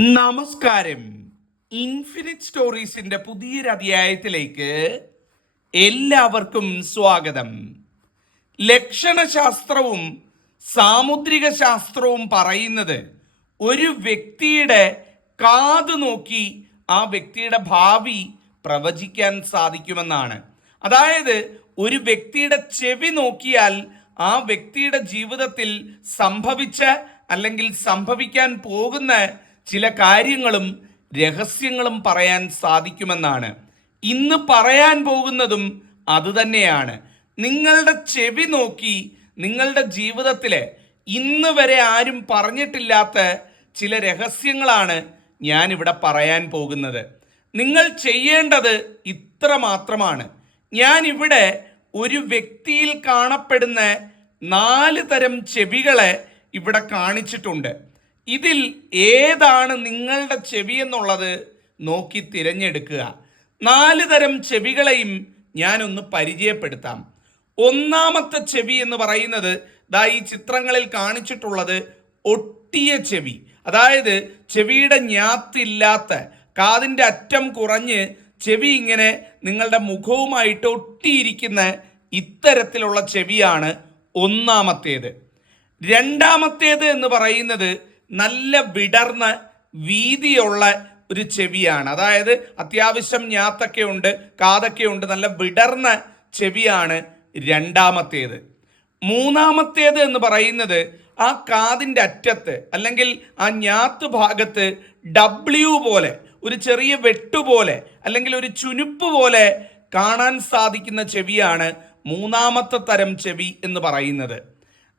നമസ്കാരം. ഇൻഫിനിറ്റ് സ്റ്റോറീസിന്റെ പുതിയൊരു അധ്യായത്തിലേക്ക് എല്ലാവർക്കും സ്വാഗതം. ലക്ഷണശാസ്ത്രവും സാമുദ്രിക ശാസ്ത്രവും പറയുന്നത് ഒരു വ്യക്തിയുടെ കാത് നോക്കി ആ വ്യക്തിയുടെ ഭാവി പ്രവചിക്കാൻ സാധിക്കുമെന്നാണ്. അതായത് ഒരു വ്യക്തിയുടെ ചെവി നോക്കിയാൽ ആ വ്യക്തിയുടെ ജീവിതത്തിൽ സംഭവിച്ച അല്ലെങ്കിൽ സംഭവിക്കാൻ പോകുന്ന ചില കാര്യങ്ങളും രഹസ്യങ്ങളും പറയാൻ സാധിക്കുമെന്നാണ്. ഇന്ന് പറയാൻ പോകുന്നതും അതുതന്നെയാണ്. നിങ്ങളുടെ ചെവി നോക്കി നിങ്ങളുടെ ജീവിതത്തിലെ ഇന്ന് വരെ ആരും പറഞ്ഞിട്ടില്ലാത്ത ചില രഹസ്യങ്ങളാണ് ഞാനിവിടെ പറയാൻ പോകുന്നത്. നിങ്ങൾ ചെയ്യേണ്ടത് ഇത്ര മാത്രമാണ്. ഞാനിവിടെ ഒരു വ്യക്തിയിൽ കാണപ്പെടുന്ന 4 തരം ചെവികളെ ഇവിടെ കാണിച്ചിട്ടുണ്ട്. ഇതിൽ ഏതാണ് നിങ്ങളുടെ ചെവി എന്നുള്ളത് നോക്കി തിരഞ്ഞെടുക്കുക. 4 തരം ചെവികളെയും ഞാനൊന്ന് പരിചയപ്പെടുത്താം. ഒന്നാമത്തെ ചെവി എന്ന് പറയുന്നത് ഈ ചിത്രങ്ങളിൽ കാണിച്ചിട്ടുള്ളത് ഒട്ടിയ ചെവി. അതായത് ചെവിയുടെ ഞാത്തില്ലാത്ത, കാതിൻ്റെ അറ്റം കുറഞ്ഞ് ചെവി ഇങ്ങനെ നിങ്ങളുടെ മുഖവുമായിട്ട് ഒട്ടിയിരിക്കുന്ന ഇത്തരത്തിലുള്ള ചെവിയാണ് ഒന്നാമത്തേത്. രണ്ടാമത്തേത് എന്ന് പറയുന്നത് നല്ല വിടർന്ന വീതിയുള്ള ഒരു ചെവിയാണ്. അതായത് അത്യാവശ്യം ഞാത്തൊക്കെ ഉണ്ട്, കാതൊക്കെ ഉണ്ട്, നല്ല വിടർന്ന ചെവിയാണ് രണ്ടാമത്തേത്. മൂന്നാമത്തേത് എന്ന് പറയുന്നത് ആ കാതിൻ്റെ അറ്റത്ത് അല്ലെങ്കിൽ ആ ഞാത്ത് ഭാഗത്ത് W പോലെ ഒരു ചെറിയ വെട്ടുപോലെ അല്ലെങ്കിൽ ഒരു ചുനുപ്പ് പോലെ കാണാൻ സാധിക്കുന്ന ചെവിയാണ് മൂന്നാമത്തെ തരം ചെവി എന്ന് പറയുന്നത്.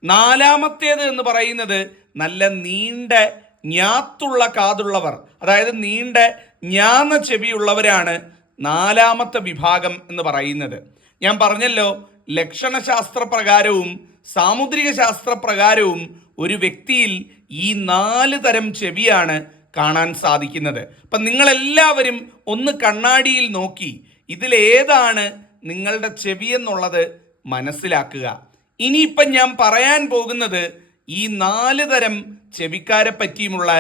നാലാമത്തേത് എന്ന് പറയുന്നത് നല്ല നീണ്ട ഞാത്തുള്ള കാതുള്ളവർ, അതായത് നീണ്ട ഞാന്ന ചെവിയുള്ളവരാണ് നാലാമത്തെ വിഭാഗം എന്ന് പറയുന്നത്. ഞാൻ പറഞ്ഞല്ലോ, ലക്ഷണശാസ്ത്ര പ്രകാരവും സാമുദ്രിക ശാസ്ത്ര പ്രകാരവും ഒരു വ്യക്തിയിൽ ഈ 4 തരം ചെവിയാണ് കാണാൻ സാധിക്കുന്നത്. അപ്പം നിങ്ങളെല്ലാവരും ഒന്ന് കണ്ണാടിയിൽ നോക്കി ഇതിലേതാണ് നിങ്ങളുടെ ചെവി എന്നുള്ളത് മനസ്സിലാക്കുക. ഇനിയിപ്പം ഞാൻ പറയാൻ പോകുന്നത് ഈ 4 തരം ചെവിക്കാരെ പറ്റിയുമുള്ള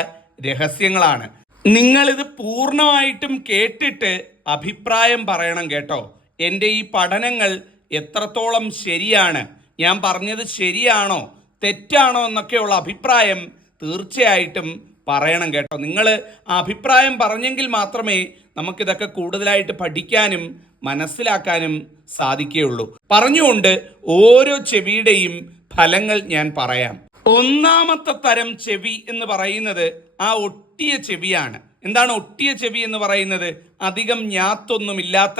രഹസ്യങ്ങളാണ്. നിങ്ങളിത് പൂർണ്ണമായിട്ടും കേട്ടിട്ട് അഭിപ്രായം പറയണം കേട്ടോ. എൻ്റെ ഈ പഠനങ്ങൾ എത്രത്തോളം ശരിയാണ്, ഞാൻ പറഞ്ഞത് ശരിയാണോ തെറ്റാണോ എന്നൊക്കെയുള്ള അഭിപ്രായം തീർച്ചയായിട്ടും പറയണം കേട്ടോ. നിങ്ങൾ ആ അഭിപ്രായം പറഞ്ഞെങ്കിൽ മാത്രമേ നമുക്കിതൊക്കെ കൂടുതലായിട്ട് പഠിക്കാനും മനസ്സിലാക്കാനും സാധിക്കുകയുള്ളൂ. പറഞ്ഞുകൊണ്ട് ഓരോ ചെവിയുടെയും ഫലങ്ങൾ ഞാൻ പറയാം. ഒന്നാമത്തെ തരം ചെവി എന്ന് പറയുന്നത് ആ ഒട്ടിയ ചെവിയാണ്. എന്താണ് ഒട്ടിയ ചെവി എന്ന് പറയുന്നത്? അധികം ഞാത്തൊന്നുമില്ലാത്ത,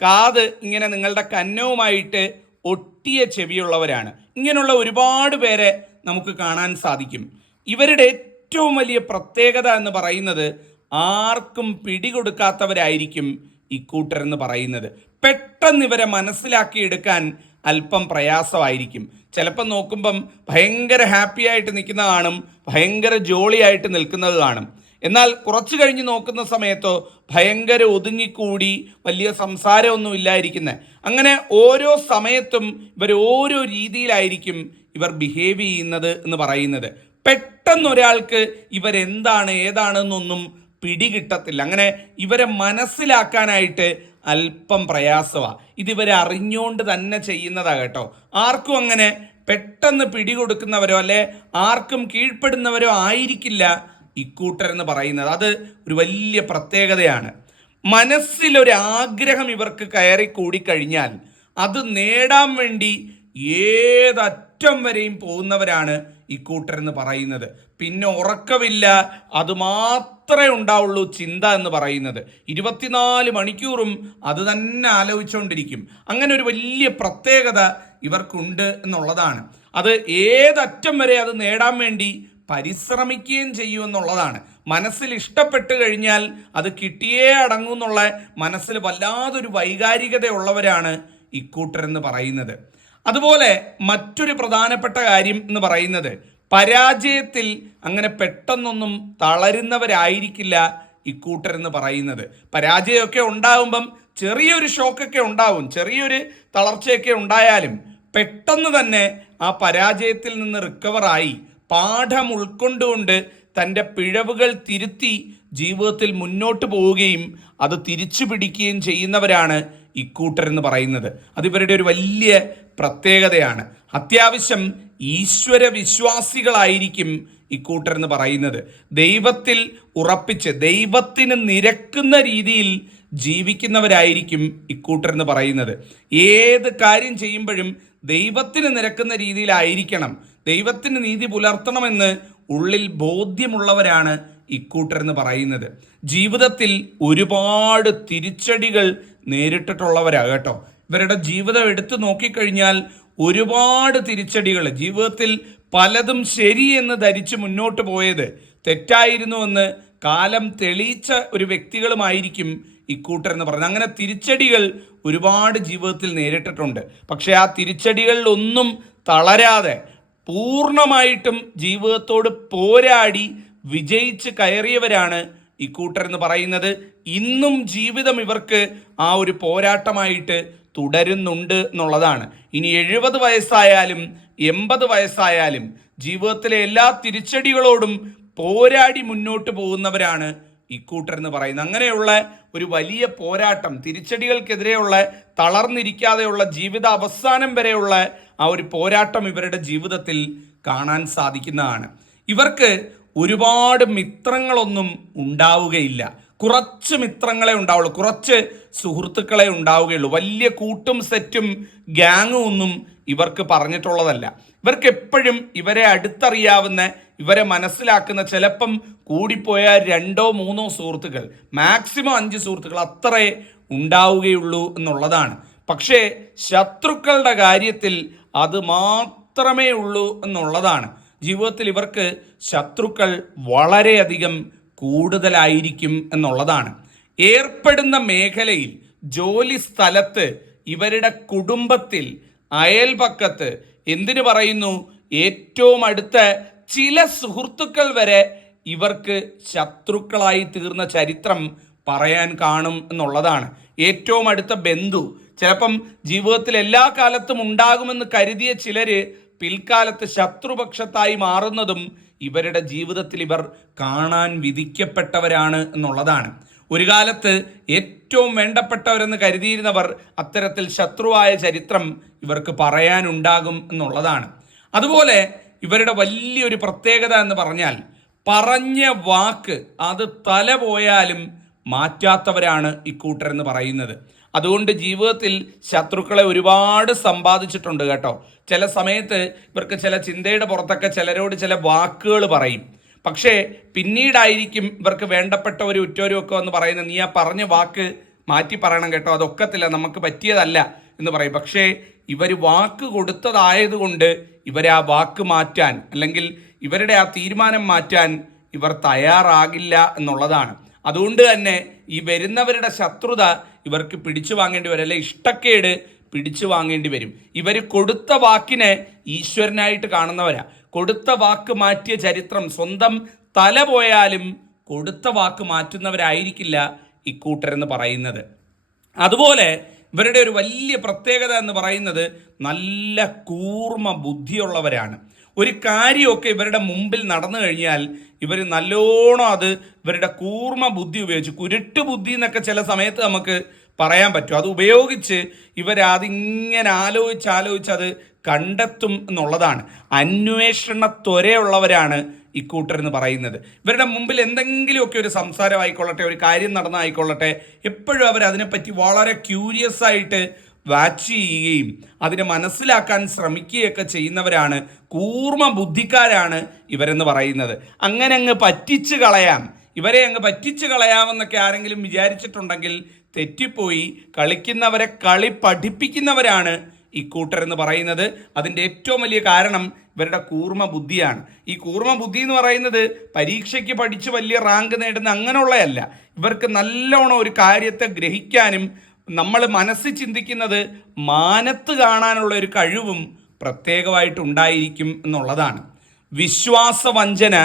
കാത് ഇങ്ങനെ നിങ്ങളുടെ കന്നവുമായിട്ട് ഒട്ടിയ ചെവിയുള്ളവരാണ്. ഇങ്ങനെയുള്ള ഒരുപാട് പേരെ നമുക്ക് കാണാൻ സാധിക്കും. ഇവരുടെ ഏറ്റവും വലിയ പ്രത്യേകത എന്ന് പറയുന്നത് ആർക്കും പിടികൊടുക്കാത്തവരായിരിക്കും ഇക്കൂട്ടരെന്ന് പറയുന്നത്. പെട്ടെന്ന് ഇവരെ മനസ്സിലാക്കിയെടുക്കാൻ അല്പം പ്രയാസമായിരിക്കും. ചിലപ്പോൾ നോക്കുമ്പം ഭയങ്കര ഹാപ്പി ആയിട്ട് നിൽക്കുന്ന കാണും, ഭയങ്കര ജോളിയായിട്ട് നിൽക്കുന്നത് കാണും. എന്നാൽ കുറച്ച് കഴിഞ്ഞ് നോക്കുന്ന സമയത്തോ ഭയങ്കര ഒതുങ്ങിക്കൂടി വലിയ സംസാരമൊന്നും ഇല്ലായിരിക്കുന്നത്. അങ്ങനെ ഓരോ സമയത്തും ഇവർ ഓരോ രീതിയിലായിരിക്കും ഇവർ ബിഹേവ് ചെയ്യുന്നത് എന്ന് പറയുന്നത്. പെട്ടെന്ന് ഒരാൾക്ക് ഇവരെന്താണ് ഏതാണെന്നൊന്നും പിടികിട്ടത്തില്ല. അങ്ങനെ ഇവരെ മനസ്സിലാക്കാനായിട്ട് അല്പം പ്രയാസമാണ്. ഇതിവരെ അറിഞ്ഞുകൊണ്ട് തന്നെ ചെയ്യുന്നതാണ് കേട്ടോ. ആർക്കും അങ്ങനെ പെട്ടെന്ന് പിടികൊടുക്കുന്നവരോ അല്ലെ ആർക്കും കീഴ്പ്പെടുന്നവരോ ആയിരിക്കില്ല ഇക്കൂട്ടരെന്ന് പറയുന്നത്. അത് ഒരു വലിയ പ്രത്യേകതയാണ്. മനസ്സിലൊരാഗ്രഹം ഇവർക്ക് കയറി കൂടിക്കഴിഞ്ഞാൽ അത് നേടാൻ വേണ്ടി ഏതറ്റം വരെയും പോകുന്നവരാണ് ഇക്കൂട്ടരെന്ന് പറയുന്നത്. പിന്നെ ഉറക്കമില്ല, അതുമാത്രമേ ഉണ്ടാവുള്ളൂ ചിന്ത എന്ന് പറയുന്നത്. 24 മണിക്കൂറും അത് തന്നെ ആലോചിച്ചുകൊണ്ടിരിക്കും. അങ്ങനെ ഒരു വലിയ പ്രത്യേകത ഇവർക്കുണ്ട് എന്നുള്ളതാണ്. അത് ഏതറ്റം വരെ അത് നേടാൻ വേണ്ടി പരിശ്രമിക്കുകയും ചെയ്യുമെന്നുള്ളതാണ്. മനസ്സിൽ ഇഷ്ടപ്പെട്ട് കഴിഞ്ഞാൽ അത് കിട്ടിയേ അടങ്ങൂ എന്നുള്ള മനസ്സിൽ വല്ലാതൊരു വൈകാരികതയുള്ളവരാണ് ഇക്കൂട്ടരെന്ന് പറയുന്നത്. അതുപോലെ മറ്റൊരു പ്രധാനപ്പെട്ട കാര്യം എന്ന് പറയുന്നത് പരാജയത്തിൽ അങ്ങനെ പെട്ടെന്നൊന്നും തളരുന്നവരായിരിക്കില്ല ഇക്കൂട്ടരെന്ന് പറയുന്നത്. പരാജയമൊക്കെ ഉണ്ടാകുമ്പം ചെറിയൊരു ഷോക്കൊക്കെ ഉണ്ടാവും, ചെറിയൊരു തളർച്ചയൊക്കെ ഉണ്ടായാലും പെട്ടെന്ന് തന്നെ ആ പരാജയത്തിൽ നിന്ന് റിക്കവറായി പാഠം ഉൾക്കൊണ്ടുകൊണ്ട് തൻ്റെ പിഴവുകൾ തിരുത്തി ജീവിതത്തിൽ മുന്നോട്ട് പോവുകയും അത് തിരിച്ചു പിടിക്കുകയും ചെയ്യുന്നവരാണ് ഇക്കൂട്ടരെന്ന് പറയുന്നത്. അതിവരുടെ ഒരു വലിയ പ്രത്യേകതയാണ്. അത്യാവശ്യം ഈശ്വര വിശ്വാസികളായിരിക്കും ഇക്കൂട്ടരെന്ന് പറയുന്നത്. ദൈവത്തിൽ ഉറപ്പിച്ച് ദൈവത്തിന് നിരക്കുന്ന രീതിയിൽ ജീവിക്കുന്നവരായിരിക്കും ഇക്കൂട്ടരെന്ന് പറയുന്നത്. ഏത് കാര്യം ചെയ്യുമ്പോഴും ദൈവത്തിന് നിരക്കുന്ന രീതിയിലായിരിക്കണം, ദൈവത്തിന് നീതി പുലർത്തണമെന്ന് ഉള്ളിൽ ബോധ്യമുള്ളവരാണ് ഇക്കൂട്ടരെന്ന് പറയുന്നത്. ജീവിതത്തിൽ ഒരുപാട് തിരിച്ചടികൾ നേരിട്ടിട്ടുള്ളവരാണ് കേട്ടോ. ഇവരുടെ ജീവിതം എടുത്തു നോക്കിക്കഴിഞ്ഞാൽ ഒരുപാട് തിരിച്ചടികൾ, ജീവിതത്തിൽ പലതും ശരിയെന്ന് ധരിച്ച് മുന്നോട്ട് പോയത് തെറ്റായിരുന്നുവെന്ന് കാലം തെളിയിച്ച ഒരു വ്യക്തികളുമായിരിക്കും ഇക്കൂട്ടരെന്ന് പറയുന്നത്. അങ്ങനെ തിരിച്ചടികൾ ഒരുപാട് ജീവിതത്തിൽ നേരിട്ടിട്ടുണ്ട്. പക്ഷേ ആ തിരിച്ചടികളിലൊന്നും തളരാതെ പൂർണ്ണമായിട്ടും ജീവിതത്തോട് പോരാടി വിജയിച്ച് കയറിയവരാണ് ഇക്കൂട്ടരെന്ന് പറയുന്നത്. ഇന്നും ജീവിതം ഇവർക്ക് ആ ഒരു പോരാട്ടമായിട്ട് തുടരുന്നുണ്ട് എന്നുള്ളതാണ്. ഇനി 70 വയസ്സായാലും 80 വയസ്സായാലും ജീവിതത്തിലെ എല്ലാ തിരിച്ചടികളോടും പോരാടി മുന്നോട്ട് പോകുന്നവരാണ് ഇക്കൂട്ടരെന്ന് പറയുന്നത്. അങ്ങനെയുള്ള ഒരു വലിയ പോരാട്ടം, തിരിച്ചടികൾക്കെതിരെയുള്ള തളർന്നിരിക്കാതെയുള്ള ജീവിത അവസാനം വരെയുള്ള ആ ഒരു പോരാട്ടം ഇവരുടെ ജീവിതത്തിൽ കാണാൻ സാധിക്കുന്നതാണ്. ഇവർക്ക് ഒരുപാട് മിത്രങ്ങളൊന്നും ഉണ്ടാവുകയില്ല. കുറച്ച് മിത്രങ്ങളെ ഉണ്ടാവുള്ളൂ, കുറച്ച് സുഹൃത്തുക്കളെ ഉണ്ടാവുകയുള്ളൂ. വലിയ കൂട്ടും സെറ്റും ഗ്യാങ്ങും ഒന്നും ഇവർക്ക് പറഞ്ഞിട്ടുള്ളതല്ല. ഇവർക്ക് എപ്പോഴും ഇവരെ അടുത്തറിയാവുന്ന, ഇവരെ മനസ്സിലാക്കുന്ന, ചിലപ്പം കൂടിപ്പോയാൽ 2-3 സുഹൃത്തുക്കൾ, മാക്സിമം 5 സുഹൃത്തുക്കൾ അത്രേ ഉണ്ടാവുകയുള്ളൂ എന്നുള്ളതാണ്. പക്ഷേ ശത്രുക്കളുടെ കാര്യത്തിൽ അത് മാത്രമേ ഉള്ളൂ എന്നുള്ളതാണ്. ജീവിതത്തിൽ ഇവർക്ക് ശത്രുക്കൾ വളരെയധികം കൂടുതലായിരിക്കും എന്നുള്ളതാണ്. ഏർപ്പെടുന്ന മേഖലയിൽ, ജോലി സ്ഥലത്ത്, ഇവരുടെ കുടുംബത്തിൽ, അയൽപക്കത്ത്, എന്തിനു പറയുന്നു, ഏറ്റവും അടുത്ത ചില സുഹൃത്തുക്കൾ വരെ ഇവർക്ക് ശത്രുക്കളായി തീർന്ന ചരിത്രം പറയാൻ കാണും എന്നുള്ളതാണ്. ഏറ്റവും അടുത്ത ബന്ധു, ചിലപ്പം ജീവിതത്തിൽ എല്ലാ കാലത്തും ഉണ്ടാകുമെന്ന് കരുതിയ ചിലര് പിൽക്കാലത്ത് ശത്രുപക്ഷത്തായി മാറുന്നതും ഇവരുടെ ജീവിതത്തിൽ ഇവർ കാണാൻ വിധിക്കപ്പെട്ടവരാണ് എന്നുള്ളതാണ്. ഒരു കാലത്ത് ഏറ്റവും വേണ്ടപ്പെട്ടവരെന്ന് കരുതിയിരുന്നവർ അത്തരത്തിൽ ശത്രുവായ ചരിത്രം ഇവർക്ക് പറയാനുണ്ടാകും എന്നുള്ളതാണ്. അതുപോലെ ഇവരുടെ വലിയൊരു പ്രത്യേകത എന്ന് പറഞ്ഞാൽ, പറഞ്ഞ വാക്ക് അത് തല പോയാലും മാറ്റാത്തവരാണ് ഇക്കൂട്ടരെന്ന് പറയുന്നത്. അതുകൊണ്ട് ജീവിതത്തിൽ ശത്രുക്കളെ ഒരുപാട് സമ്പാദിച്ചിട്ടുണ്ട് കേട്ടോ. ചില സമയത്ത് ഇവർക്ക് ചില ചിന്തയുടെ പുറത്തൊക്കെ ചിലരോട് ചില വാക്കുകൾ പറയും. പക്ഷേ പിന്നീടായിരിക്കും ഇവർക്ക് വേണ്ടപ്പെട്ടവരും ഉറ്റവരും ഒക്കെ വന്ന് പറയുന്നത്, നീ ആ പറഞ്ഞ വാക്ക് മാറ്റി പറയണം കേട്ടോ, അതൊക്കത്തില്ല, നമുക്ക് പറ്റിയതല്ല എന്ന് പറയും. പക്ഷേ ഇവർ വാക്ക് കൊടുത്തതായതുകൊണ്ട് ഇവരെ ആ വാക്ക് മാറ്റാൻ, അല്ലെങ്കിൽ ഇവരുടെ ആ തീരുമാനം മാറ്റാൻ ഇവർ തയ്യാറാകില്ല എന്നുള്ളതാണ്. അതുകൊണ്ട് തന്നെ ഈ വരുന്നവരുടെ ശത്രുത ഇവർക്ക് പിടിച്ചു വാങ്ങേണ്ടി വരും, അല്ലെ ഇഷ്ടക്കേട് പിടിച്ചു വാങ്ങേണ്ടി വരും. ഇവർ കൊടുത്ത വാക്കിനെ ഈശ്വരനായിട്ട് കാണുന്നവരാ. കൊടുത്ത വാക്ക് മാറ്റിയ ചരിത്രം, സ്വന്തം തല പോയാലും കൊടുത്ത വാക്ക് മാറ്റുന്നവരായിരിക്കില്ല ഇക്കൂട്ടരെന്ന് പറയുന്നത്. അതുപോലെ ഇവരുടെ ഒരു വലിയ പ്രത്യേകത എന്ന് പറയുന്നത് നല്ല കൂർമ്മ ബുദ്ധിയുള്ളവരാണ്. ഒരു കാര്യമൊക്കെ ഇവരുടെ മുമ്പിൽ നടന്നു കഴിഞ്ഞാൽ ഇവർ നല്ലോണം അത് ഇവരുടെ കൂർമ്മ ബുദ്ധി ഉപയോഗിച്ച്, കുരുട്ട് ബുദ്ധി എന്നൊക്കെ ചില സമയത്ത് നമുക്ക് പറയാൻ പറ്റും, അത് ഉപയോഗിച്ച് ഇവരതിങ്ങനെ ആലോചിച്ച് അത് കണ്ടെത്തും എന്നുള്ളതാണ്. അന്വേഷണ ത്വരയുള്ളവരാണ് ഇക്കൂട്ടരെന്ന് പറയുന്നത്. ഇവരുടെ മുമ്പിൽ എന്തെങ്കിലുമൊക്കെ ഒരു സംസാരമായിക്കൊള്ളട്ടെ, ഒരു കാര്യം നടന്നായിക്കൊള്ളട്ടെ, എപ്പോഴും അവർ അതിനെപ്പറ്റി വളരെ ക്യൂരിയസ് ആയിട്ട് വാച്ച് ചെയ്യുകയും അതിനെ മനസ്സിലാക്കാൻ ശ്രമിക്കുകയൊക്കെ ചെയ്യുന്നവരാണ്. കൂർമ്മ ബുദ്ധിക്കാരാണ് ഇവരെന്ന് പറയുന്നത്. അങ്ങനെ അങ്ങ് പറ്റിച്ചു കളയാം, ഇവരെ അങ്ങ് പറ്റിച്ചു കളയാമെന്നൊക്കെ ആരെങ്കിലും വിചാരിച്ചിട്ടുണ്ടെങ്കിൽ തെറ്റിപ്പോയി. കളിക്കുന്നവരെ കളി പഠിപ്പിക്കുന്നവരാണ് ഇക്കൂട്ടരെന്ന് പറയുന്നത്. അതിൻ്റെ ഏറ്റവും വലിയ കാരണം ഇവരുടെ കൂർമ്മ ബുദ്ധിയാണ്. ഈ കൂർമ്മ ബുദ്ധി എന്ന് പറയുന്നത് പരീക്ഷയ്ക്ക് പഠിച്ച് വലിയ റാങ്ക് നേടുന്ന അങ്ങനെയുള്ളതല്ല. ഇവർക്ക് നല്ലോണം ഒരു കാര്യത്തെ ഗ്രഹിക്കാനും നമ്മൾ മനസ്സിൽ ചിന്തിക്കുന്നത് മാനത്ത് കാണാനുള്ള ഒരു കഴിവും പ്രത്യേകമായിട്ടുണ്ടായിരിക്കും എന്നുള്ളതാണ്. വിശ്വാസവഞ്ചന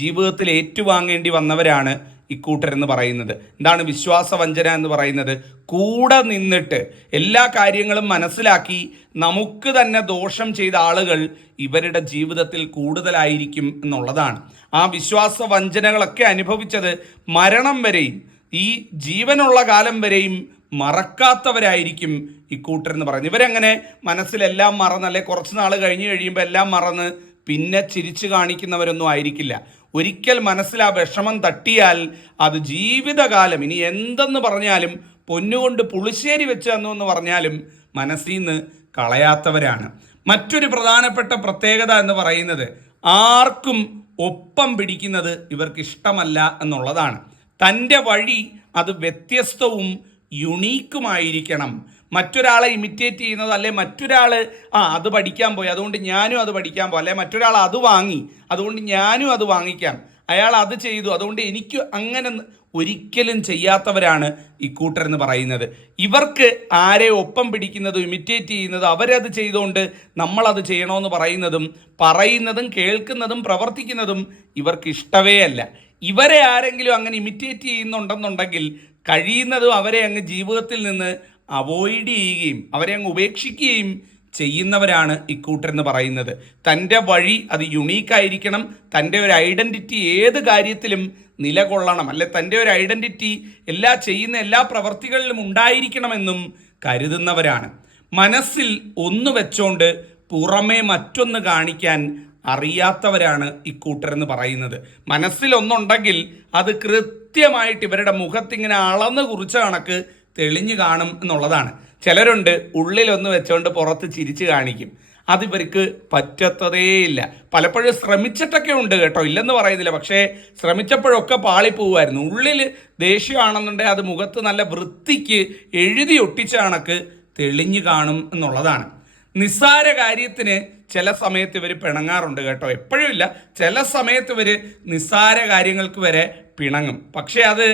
ജീവിതത്തിൽ ഏറ്റുവാങ്ങേണ്ടി വന്നവരാണ് ഇക്കൂട്ടരെന്ന് പറയുന്നത്. എന്താണ് വിശ്വാസവഞ്ചന എന്ന് പറയുന്നത്? കൂടെ നിന്നിട്ട് എല്ലാ കാര്യങ്ങളും മനസ്സിലാക്കി നമുക്ക് തന്നെ ദോഷം ചെയ്ത ആളുകൾ ഇവരുടെ ജീവിതത്തിൽ കൂടുതലായിരിക്കും എന്നുള്ളതാണ്. ആ വിശ്വാസവഞ്ചനകളൊക്കെ അനുഭവിച്ചത് മരണം വരെയും ഈ ജീവനുള്ള കാലം വരെയും മറക്കാത്തവരായിരിക്കും ഇക്കൂട്ടരെന്ന് പറയുന്നത്. ഇവരങ്ങനെ മനസ്സിലെല്ലാം മറന്ന്, അല്ലെ കുറച്ച് നാൾ കഴിഞ്ഞ് കഴിയുമ്പോൾ എല്ലാം മറന്ന് പിന്നെ ചിരിച്ചു കാണിക്കുന്നവരൊന്നും ആയിരിക്കില്ല. ഒരിക്കൽ മനസ്സിൽ ആ വിഷമം തട്ടിയാൽ അത് ജീവിതകാലം, ഇനി എന്തെന്ന് പറഞ്ഞാലും പൊന്നുകൊണ്ട് പുളിശ്ശേരി വെച്ച് തന്നു എന്ന് പറഞ്ഞാലും മനസ്സിൽ നിന്ന് കളയാത്തവരാണ്. മറ്റൊരു പ്രധാനപ്പെട്ട പ്രത്യേകത എന്ന് പറയുന്നത് ആർക്കും ഒപ്പം പിടിക്കുന്നത് ഇവർക്ക് ഇഷ്ടമല്ല എന്നുള്ളതാണ്. തൻ്റെ വഴി അത് വ്യത്യസ്തവും യുണീക്കുമായിരിക്കണം. മറ്റൊരാളെ ഇമിറ്റേറ്റ് ചെയ്യുന്നത്, അല്ലെ മറ്റൊരാൾ അത് പഠിക്കാൻ പോയി അതുകൊണ്ട് ഞാനും അത് പഠിക്കാൻ പോകാം, അല്ലെ മറ്റൊരാൾ അത് വാങ്ങി അതുകൊണ്ട് ഞാനും അത് വാങ്ങിക്കാം, അയാൾ അത് ചെയ്തു അതുകൊണ്ട് എനിക്ക് അങ്ങനെ ഒരിക്കലും ചെയ്യാത്തവരാണ് ഇക്കൂട്ടരെന്ന് പറയുന്നത്. ഇവർക്ക് ആരെ ഒപ്പം പിടിക്കുന്നതും ഇമിറ്റേറ്റ് ചെയ്യുന്നതും അവരത് ചെയ്തുകൊണ്ട് നമ്മളത് ചെയ്യണമെന്ന് പറയുന്നതും കേൾക്കുന്നതും പ്രവർത്തിക്കുന്നതും ഇവർക്ക് ഇഷ്ടവേ അല്ല. ഇവരെ ആരെങ്കിലും അങ്ങനെ ഇമിറ്റേറ്റ് ചെയ്യുന്നുണ്ടെന്നുണ്ടെങ്കിൽ കഴിയുന്നതും അവരെ അങ്ങ് ജീവിതത്തിൽ നിന്ന് അവോയ്ഡ് ചെയ്യുകയും അവരെ അങ്ങ് ഉപേക്ഷിക്കുകയും ചെയ്യുന്നവരാണ് ഇക്കൂട്ടരെന്ന് പറയുന്നത്. തൻ്റെ വഴി അത് യുണീക്കായിരിക്കണം, തൻ്റെ ഒരു ഐഡൻറ്റിറ്റി ഏത് കാര്യത്തിലും നിലകൊള്ളണം, അല്ലെ തൻ്റെ ഒരു ഐഡൻറ്റിറ്റി ചെയ്യുന്ന എല്ലാ പ്രവർത്തികളിലും ഉണ്ടായിരിക്കണമെന്നും കരുതുന്നവരാണ്. മനസ്സിൽ ഒന്ന് വെച്ചോണ്ട് പുറമേ മറ്റൊന്ന് കാണിക്കാൻ അറിയാത്തവരാണ് ഇക്കൂട്ടരെന്ന് പറയുന്നത്. മനസ്സിൽ ഒന്നുണ്ടെങ്കിൽ അത് കൃത്യമായിട്ട് ഇവരുടെ മുഖത്തിങ്ങനെ അളന്ന് കുറിച്ച കണക്ക് തെളിഞ്ഞു കാണും എന്നുള്ളതാണ്. ചിലരുണ്ട് ഉള്ളിലൊന്ന് വെച്ചോണ്ട് പുറത്ത് ചിരിച്ചു കാണിക്കും. അതിവർക്ക് പറ്റത്തതേയില്ല. പലപ്പോഴും ശ്രമിച്ചിട്ടൊക്കെ ഉണ്ട് കേട്ടോ, ഇല്ലെന്ന് പറയുന്നില്ല. പക്ഷേ ശ്രമിച്ചപ്പോഴൊക്കെ പാളിപ്പോവുമായിരുന്നു. ഉള്ളിൽ ദേഷ്യമാണെന്നുണ്ടെങ്കിൽ അത് മുഖത്ത് നല്ല വൃത്തിക്ക് എഴുതി ഒട്ടിച്ച കണക്ക് തെളിഞ്ഞു കാണും എന്നുള്ളതാണ്. നിസ്സാര കാര്യത്തിന് ചില സമയത്ത് ഇവർ പിണങ്ങാറുണ്ട് കേട്ടോ, എപ്പോഴും ഇല്ല. ചില സമയത്ത് ഇവർ നിസ്സാര കാര്യങ്ങൾക്ക് വരെ പിണങ്ങും. പക്ഷെ അത്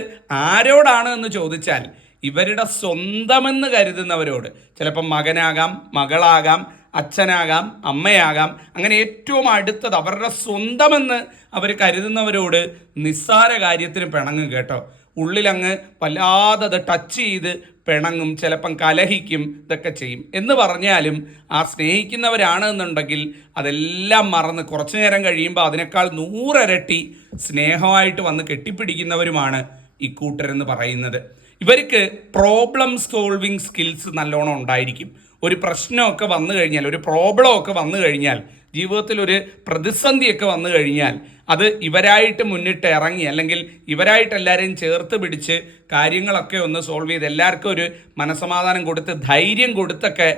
ആരോടാണ് എന്ന് ചോദിച്ചാൽ ഇവരുടെ സ്വന്തമെന്ന് കരുതുന്നവരോട്. ചിലപ്പോൾ മകനാകാം, മകളാകാം, അച്ഛനാകാം, അമ്മയാകാം, അങ്ങനെ ഏറ്റവും അടുത്തത് അവരുടെ സ്വന്തമെന്ന് അവർ കരുതുന്നവരോട് നിസ്സാര കാര്യത്തിന് പിണങ്ങും കേട്ടോ. ഉള്ളിലങ്ങ് വല്ലാതെ അത് ടച്ച് ചെയ്ത് പിണങ്ങും, ചിലപ്പം കലഹിക്കും, ഇതൊക്കെ ചെയ്യും. എന്ന് പറഞ്ഞാലും ആ സ്നേഹിക്കുന്നവരാണ് എന്നുണ്ടെങ്കിൽ അതെല്ലാം മറന്ന് കുറച്ചു നേരം കഴിയുമ്പോൾ അതിനേക്കാൾ 100 ഇരട്ടി സ്നേഹമായിട്ട് വന്ന് കെട്ടിപ്പിടിക്കുന്നവരുമാണ് ഇക്കൂട്ടരെന്ന് പറയുന്നത്. ഇവർക്ക് പ്രോബ്ലം സോൾവിങ് സ്കിൽസ് നല്ലോണം ഉണ്ടായിരിക്കും. ഒരു പ്രശ്നമൊക്കെ വന്നു കഴിഞ്ഞാൽ, ഒരു പ്രോബ്ലമൊക്കെ വന്നു കഴിഞ്ഞാൽ, ജീവിതത്തിൽ ഒരു പ്രതിസന്ധിയൊക്കെ വന്നു കഴിഞ്ഞാൽ അത് ഇവരായിട്ട് മുന്നിട്ട് ഇറങ്ങി, അല്ലെങ്കിൽ ഇവരായിട്ട് എല്ലാവരെയും ചേർത്ത് പിടിച്ച് കാര്യങ്ങളൊക്കെ ഒന്ന് സോൾവ് ചെയ്ത് എല്ലാവർക്കും ഒരു മനസമാധാനം കൊടുത്ത് ധൈര്യം കൊടുത്തൊക്കെ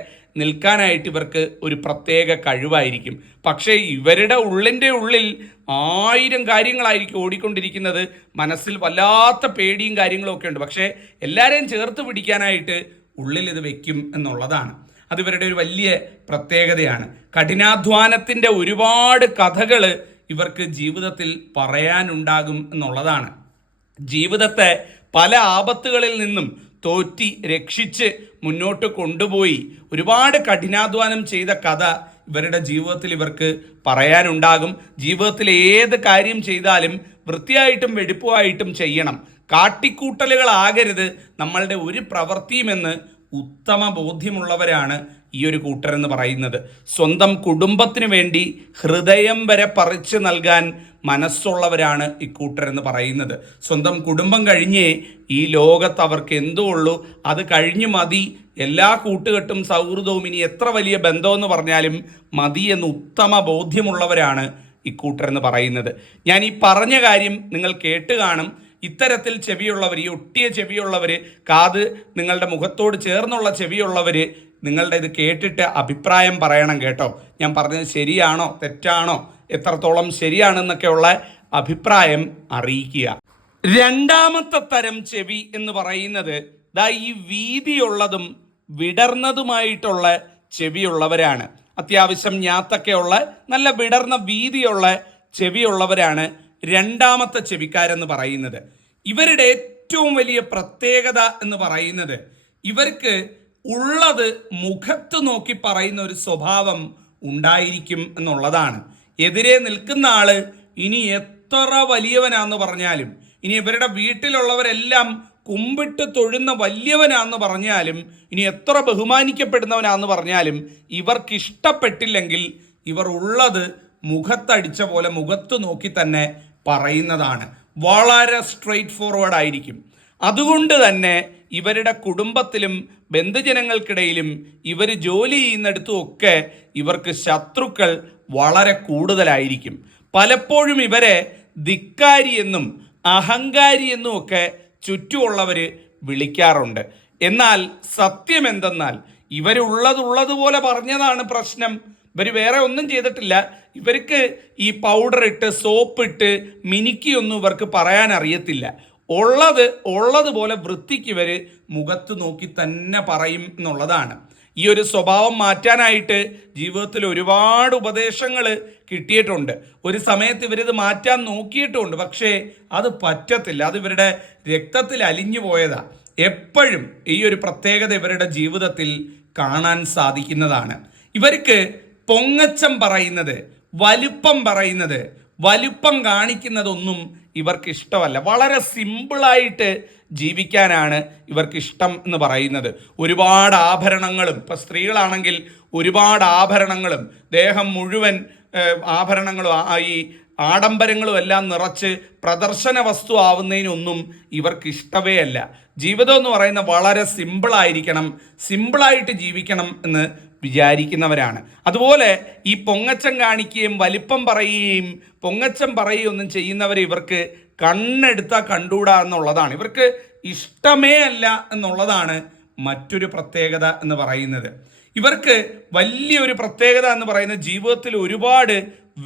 നിൽക്കാനായിട്ട് ഇവർക്ക് ഒരു പ്രത്യേക കഴിവായിരിക്കും. പക്ഷേ ഇവരുടെ ഉള്ളിൻ്റെ ഉള്ളിൽ 1000 കാര്യങ്ങളായിരിക്കും ഓടിക്കൊണ്ടിരിക്കുന്നത്. മനസ്സിൽ വല്ലാത്ത പേടിയും കാര്യങ്ങളും ഒക്കെ ഉണ്ട്. പക്ഷേ എല്ലാവരെയും ചേർത്ത് പിടിക്കാനായിട്ട് ഉള്ളിൽ ഇത് വെക്കും എന്നുള്ളതാണ്. അത് ഇവരുടെ ഒരു വലിയ പ്രത്യേകതയാണ്. കഠിനാധ്വാനത്തിൻ്റെ ഒരുപാട് കഥകൾ ഇവർക്ക് ജീവിതത്തിൽ പറയാനുണ്ടാകും എന്നുള്ളതാണ്. ജീവിതത്തെ പല ആപത്തുകളിൽ നിന്നും തോറ്റി രക്ഷിച്ച് മുന്നോട്ട് കൊണ്ടുപോയി ഒരുപാട് കഠിനാധ്വാനം ചെയ്ത കഥ ഇവരുടെ ജീവിതത്തിൽ ഇവർക്ക് പറയാനുണ്ടാകും. ജീവിതത്തിൽ ഏത് കാര്യം ചെയ്താലും വൃത്തിയായിട്ടും വെടിപ്പുമായിട്ടും ചെയ്യണം. കാട്ടിക്കൂട്ടലുകളാകരുത് നമ്മളുടെ ഒരു പ്രവൃത്തിയുമെന്ന് ഉത്തമ ബോധ്യമുള്ളവരാണ് ഈ ഒരു കൂട്ടരെന്ന് പറയുന്നത്. സ്വന്തം കുടുംബത്തിന് വേണ്ടി ഹൃദയം വരെ പറിച്ചു നൽകാൻ മനസ്സുള്ളവരാണ് ഇക്കൂട്ടരെന്ന് പറയുന്നത്. സ്വന്തം കുടുംബം കഴിഞ്ഞേ ഈ ലോകത്ത് അവർക്ക് എന്തോ ഉള്ളൂ, അത് കഴിഞ്ഞ് മതി. എല്ലാ കൂട്ടുകെട്ടും സൗഹൃദവും ഇനി എത്ര വലിയ ബന്ധമെന്ന് പറഞ്ഞാലും മതി എന്ന് ഉത്തമ ബോധ്യമുള്ളവരാണ് ഇക്കൂട്ടരെന്ന് പറയുന്നത്. ഞാൻ ഈ പറഞ്ഞ കാര്യം നിങ്ങൾ കേട്ട് കാണും. ഇത്തരത്തിൽ ചെവിയുള്ളവർ, ഈ ഒട്ടിയ ചെവിയുള്ളവർ, കാത് നിങ്ങളുടെ മുഖത്തോട് ചേർന്നുള്ള ചെവിയുള്ളവർ നിങ്ങളുടെ ഇത് കേട്ടിട്ട് അഭിപ്രായം പറയണം കേട്ടോ. ഞാൻ പറഞ്ഞത് ശരിയാണോ തെറ്റാണോ, എത്രത്തോളം ശരിയാണെന്നൊക്കെയുള്ള അഭിപ്രായം അറിയിക്കുക. രണ്ടാമത്തെ തരം ചെവി എന്ന് പറയുന്നത് ഈ വീതിയുള്ളതും വിടർന്നതുമായിട്ടുള്ള ചെവിയുള്ളവരാണ്. അത്യാവശ്യം ഞാത്തൊക്കെയുള്ള നല്ല വിടർന്ന വീതിയുള്ള ചെവിയുള്ളവരാണ് രണ്ടാമത്തെ ചെവിക്കാരെന്ന് പറയുന്നത്. ഇവരുടെ ഏറ്റവും വലിയ പ്രത്യേകത എന്ന് പറയുന്നത് ഇവർക്ക് ഉള്ളത് മുഖത്ത് നോക്കി പറയുന്ന ഒരു സ്വഭാവം ഉണ്ടായിരിക്കും എന്നുള്ളതാണ്. എതിരെ നിൽക്കുന്ന ആള് ഇനി എത്ര വലിയവനാന്ന് പറഞ്ഞാലും, ഇനി ഇവരുടെ വീട്ടിലുള്ളവരെല്ലാം കുമ്പിട്ട് തൊഴുന്ന വലിയവനാന്ന് പറഞ്ഞാലും, ഇനി എത്ര ബഹുമാനിക്കപ്പെടുന്നവനാന്ന് പറഞ്ഞാലും, ഇവർക്കിഷ്ടപ്പെട്ടില്ലെങ്കിൽ ഇവർ ഉള്ളത് മുഖത്തടിച്ച പോലെ മുഖത്ത് നോക്കി തന്നെ പറയുന്നതാണ്. വളരെ സ്ട്രെയിറ്റ് ഫോർവേഡ് ആയിരിക്കും. അതുകൊണ്ട് തന്നെ ഇവരുടെ കുടുംബത്തിലും ബന്ധുജനങ്ങൾക്കിടയിലും ഇവർ ജോലി ചെയ്യുന്നിടത്തും ഒക്കെ ഇവർക്ക് ശത്രുക്കൾ വളരെ കൂടുതലായിരിക്കും. പലപ്പോഴും ഇവരെ ധിക്കാരി എന്നും അഹങ്കാരി എന്നും ഒക്കെ ചുറ്റുമുള്ളവർ വിളിക്കാറുണ്ട്. എന്നാൽ സത്യം എന്തെന്നാൽ ഇവരുള്ളതുപോലെ പറഞ്ഞതാണ് പ്രശ്നം. ഇവർ വേറെ ഒന്നും ചെയ്തിട്ടില്ല. ഇവർക്ക് ഈ പൗഡർ ഇട്ട് സോപ്പിട്ട് മിനുക്കിയൊന്നും ഇവർക്ക് പറയാൻ അറിയത്തില്ല. ഉള്ളതുപോലെ വൃത്തിക്ക് ഇവർ മുഖത്ത് നോക്കി തന്നെ പറയും എന്നുള്ളതാണ്. ഈ ഒരു സ്വഭാവം മാറ്റാനായിട്ട് ജീവിതത്തിൽ ഒരുപാട് ഉപദേശങ്ങൾ കിട്ടിയിട്ടുണ്ട്. ഒരു സമയത്ത് ഇവരിത് മാറ്റാൻ നോക്കിയിട്ടുമുണ്ട്. പക്ഷേ അത് പറ്റത്തില്ല. അത് ഇവരുടെ രക്തത്തിൽ അലിഞ്ഞു പോയതാ. എപ്പോഴും ഈ ഒരു പ്രത്യേകത ഇവരുടെ ജീവിതത്തിൽ കാണാൻ സാധിക്കുന്നതാണ്. ഇവർക്ക് പൊങ്ങച്ചം പറയുന്നത്, വലുപ്പം കാണിക്കുന്നതൊന്നും ഇവർക്ക് ഇഷ്ടമല്ല. വളരെ സിമ്പിളായിട്ട് ജീവിക്കാനാണ് ഇവർക്ക് ഇഷ്ടം എന്ന് പറയുന്നത്. ഒരുപാട് ആഭരണങ്ങളും, ഇപ്പം സ്ത്രീകളാണെങ്കിൽ ഒരുപാട് ആഭരണങ്ങളും ദേഹം മുഴുവൻ ആഭരണങ്ങളും ഈ ആഡംബരങ്ങളും എല്ലാം നിറച്ച് പ്രദർശന വസ്തു ആവുന്നതിനൊന്നും ഇവർക്ക് ഇഷ്ടമേ അല്ല. ജീവിതം എന്ന് പറയുന്ന വളരെ സിമ്പിളായിരിക്കണം, സിമ്പിളായിട്ട് ജീവിക്കണം എന്ന് വിചാരിക്കുന്നവരാണ്. അതുപോലെ ഈ പൊങ്ങച്ചം കാണിക്കുകയും വലിപ്പം പറയുകയും പൊങ്ങച്ചം പറയുകയും ഒന്നും ചെയ്യുന്നവരെ ഇവർക്ക് കണ്ണെടുത്താൽ കണ്ടുകൂടാ എന്നുള്ളതാണ്. ഇവർക്ക് ഇഷ്ടമേ അല്ല എന്നുള്ളതാണ് മറ്റൊരു പ്രത്യേകത എന്ന് പറയുന്നത്. ഇവർക്ക് വലിയൊരു പ്രത്യേകത എന്ന് പറയുന്നത് ജീവിതത്തിൽ ഒരുപാട്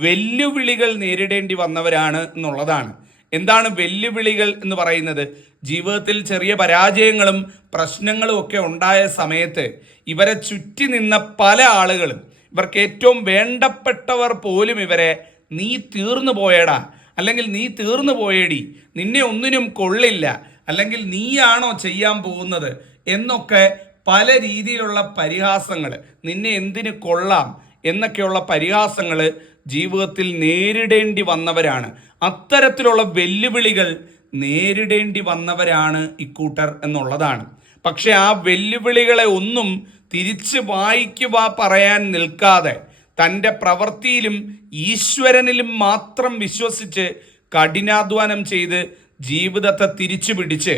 വെല്ലുവിളികൾ നേരിടേണ്ടി വന്നവരാണ് എന്നുള്ളതാണ്. എന്താണ് വെല്ലുവിളികൾ എന്ന് പറയുന്നത്? ജീവിതത്തിൽ ചെറിയ പരാജയങ്ങളും പ്രശ്നങ്ങളും ഒക്കെ ഉണ്ടായ സമയത്ത് ഇവരെ ചുറ്റി നിന്ന പല ആളുകളും, ഇവർക്ക് ഏറ്റവും വേണ്ടപ്പെട്ടവർ പോലും ഇവരെ നീ തീർന്നു പോയടാ, അല്ലെങ്കിൽ നീ തീർന്നു പോയേടി, നിന്നെ ഒന്നിനും കൊള്ളില്ല, അല്ലെങ്കിൽ നീയാണോ ചെയ്യാൻ പോകുന്നത് എന്നൊക്കെ പല രീതിയിലുള്ള പരിഹാസങ്ങൾ, നിന്നെ എന്തിന് കൊള്ളാം എന്നൊക്കെയുള്ള പരിഹാസങ്ങൾ ജീവിതത്തിൽ നേരിടേണ്ടി വന്നവരാണ്. അത്തരത്തിലുള്ള വെല്ലുവിളികൾ നേരിടേണ്ടി വന്നവരാണ് ഇക്കൂട്ടർ എന്നുള്ളതാണ്. പക്ഷെ ആ വെല്ലുവിളികളെ ഒന്നും തിരിച്ച് പറയാൻ നിൽക്കാതെ തൻ്റെ പ്രവൃത്തിയിലും ഈശ്വരനിലും മാത്രം വിശ്വസിച്ച് കഠിനാധ്വാനം ചെയ്ത് ജീവിതത്തെ തിരിച്ചു പിടിച്ച്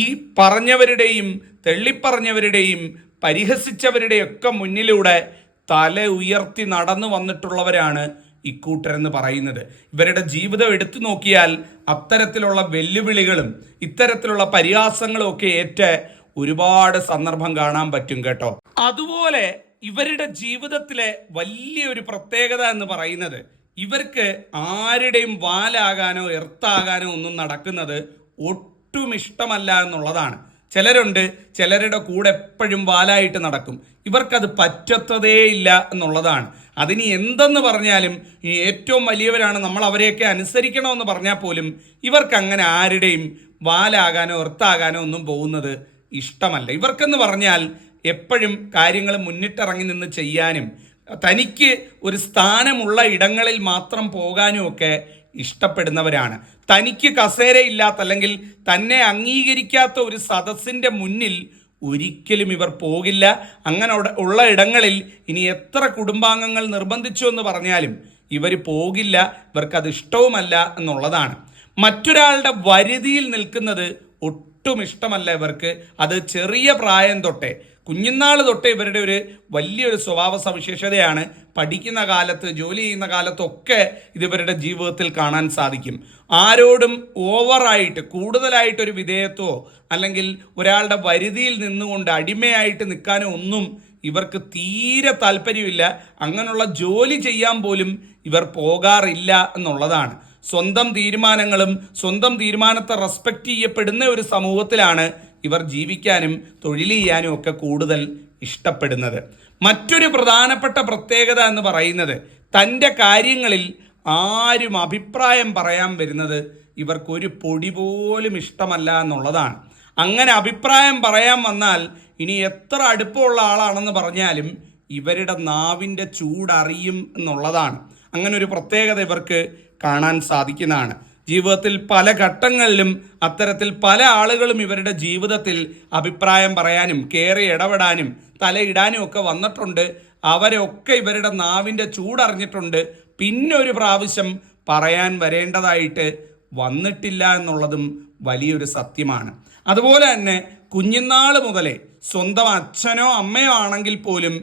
ഈ പറഞ്ഞവരുടെയും തള്ളിപ്പറഞ്ഞവരുടെയും പരിഹസിച്ചവരുടെയൊക്കെ മുന്നിലൂടെ തല ഉയർത്തി നടന്നു വന്നിട്ടുള്ളവരാണ് ഇക്കൂട്ടരെന്ന് പറയുന്നത്. ഇവരുടെ ജീവിതം എടുത്തു നോക്കിയാൽ അത്തരത്തിലുള്ള വെല്ലുവിളികളും ഇത്തരത്തിലുള്ള പരിഹാസങ്ങളും ഒക്കെ ഏറ്റ് ഒരുപാട് സന്ദർഭം കാണാൻ പറ്റും കേട്ടോ. അതുപോലെ ഇവരുടെ ജീവിതത്തിലെ വലിയൊരു പ്രത്യേകത എന്ന് പറയുന്നത് ഇവർക്ക് ആരുടെയും വാലാകാനോ എർത്താകാനോ ഒന്നും നടക്കുന്നത് ഒട്ടും ഇഷ്ടമല്ല എന്നുള്ളതാണ്. ചിലരുണ്ട്, ചിലരുടെ കൂടെ എപ്പോഴും വാലായിട്ട് നടക്കും. ഇവർക്കത് പറ്റത്തതേ ഇല്ല എന്നുള്ളതാണ്. അതിന് എന്തെന്ന് പറഞ്ഞാലും ഈ ഏറ്റവും വലിയവരാണ്, നമ്മൾ അവരെയൊക്കെ അനുസരിക്കണമെന്ന് പറഞ്ഞാൽ പോലും ഇവർക്ക് അങ്ങനെ ആരുടെയും വാലാകാനോ എർത്താകാനോ ഒന്നും പോകുന്നത് ഇഷ്ടമല്ല. ഇവർക്കെന്ന് പറഞ്ഞാൽ എപ്പോഴും കാര്യങ്ങൾ മുന്നിട്ടിറങ്ങി നിന്ന് ചെയ്യാനും തനിക്ക് ഒരു സ്ഥാനമുള്ള ഇടങ്ങളിൽ മാത്രം പോകാനും ഒക്കെ ഇഷ്ടപ്പെടുന്നവരാണ്. തനിക്ക് കസേരയില്ലാത്ത അല്ലെങ്കിൽ തന്നെ അംഗീകരിക്കാത്ത ഒരു സദസ്സിൻ്റെ മുന്നിൽ ഒരിക്കലും ഇവർ പോകില്ല. അങ്ങനെ ഉള്ള ഇടങ്ങളിൽ ഇനി എത്ര കുടുംബാംഗങ്ങൾ നിർബന്ധിച്ചു എന്ന് പറഞ്ഞാലും ഇവർ പോകില്ല. ഇവർക്കത് ഇഷ്ടവുമല്ല എന്നുള്ളതാണ്. മറ്റൊരാളുടെ വരുതിയിൽ നിൽക്കുന്നത് ഒട്ടും ഇഷ്ടമല്ല ഇവർക്ക്. അത് ചെറിയ പ്രായം തൊട്ടേ, കുഞ്ഞുനാൾ തൊട്ടേ ഇവരുടെ ഒരു വലിയൊരു സ്വഭാവ സവിശേഷതയാണ്. പഠിക്കുന്ന കാലത്ത്, ജോലി ചെയ്യുന്ന കാലത്തൊക്കെ ഇത് ഇവരുടെ ജീവിതത്തിൽ കാണാൻ സാധിക്കും. ആരോടും ഓവറായിട്ട് കൂടുതലായിട്ടൊരു വിധേയത്വമോ അല്ലെങ്കിൽ ഒരാളുടെ വരുതിയിൽ നിന്നുകൊണ്ട് അടിമയായിട്ട് നിൽക്കാനോ ഒന്നും ഇവർക്ക് തീരെ താല്പര്യമില്ല. അങ്ങനെയുള്ള ജോലി ചെയ്യാൻ പോലും ഇവർ പോകാറില്ല എന്നുള്ളതാണ്. സ്വന്തം തീരുമാനങ്ങളും സ്വന്തം തീരുമാനത്തെ റെസ്പെക്റ്റ് ചെയ്യപ്പെടുന്ന ഒരു സമൂഹത്തിലാണ് ഇവർ ജീവിക്കാനും തൊഴിൽ ചെയ്യാനും ഒക്കെ കൂടുതൽ ഇഷ്ടപ്പെടുന്നത്. മറ്റൊരു പ്രധാനപ്പെട്ട പ്രത്യേകത എന്ന് പറയുന്നത് തൻ്റെ കാര്യങ്ങളിൽ ആരും അഭിപ്രായം പറയാൻ വരുന്നത് ഇവർക്കൊരു പൊടി പോലും ഇഷ്ടമല്ല എന്നുള്ളതാണ്. അങ്ങനെ അഭിപ്രായം പറയാൻ വന്നാൽ ഇനി എത്ര അടുപ്പമുള്ള ആളാണെന്ന് പറഞ്ഞാലും ഇവരുടെ നാവിൻ്റെ ചൂടറിയും എന്നുള്ളതാണ്. അങ്ങനെ ഒരു പ്രത്യേകത ഇവർക്ക് കാണാൻ സാധിക്കുന്നതാണ്. ജീവിതത്തിൽ പല ഘട്ടങ്ങളിലും അത്തരത്തിൽ പല ആളുകളും ഇവരുടെ ജീവിതത്തിൽ അഭിപ്രായം പറയാനും കയറി ഇടപെടാനും തലയിടാനും ഒക്കെ വന്നിട്ടുണ്ട്. അവരൊക്കെ ഇവരുടെ നാവിൻ്റെ ചൂടറിഞ്ഞിട്ടുണ്ട്. പിന്നെ ഒരു പ്രാവശ്യം പറയാൻ വരേണ്ടതായിട്ട് വന്നിട്ടില്ല എന്നുള്ളതും വലിയൊരു സത്യമാണ്. അതുപോലെ തന്നെ കുഞ്ഞുനാൾ മുതലേ സ്വന്തം അച്ഛനോ അമ്മയോ ആണെങ്കിൽ പോലും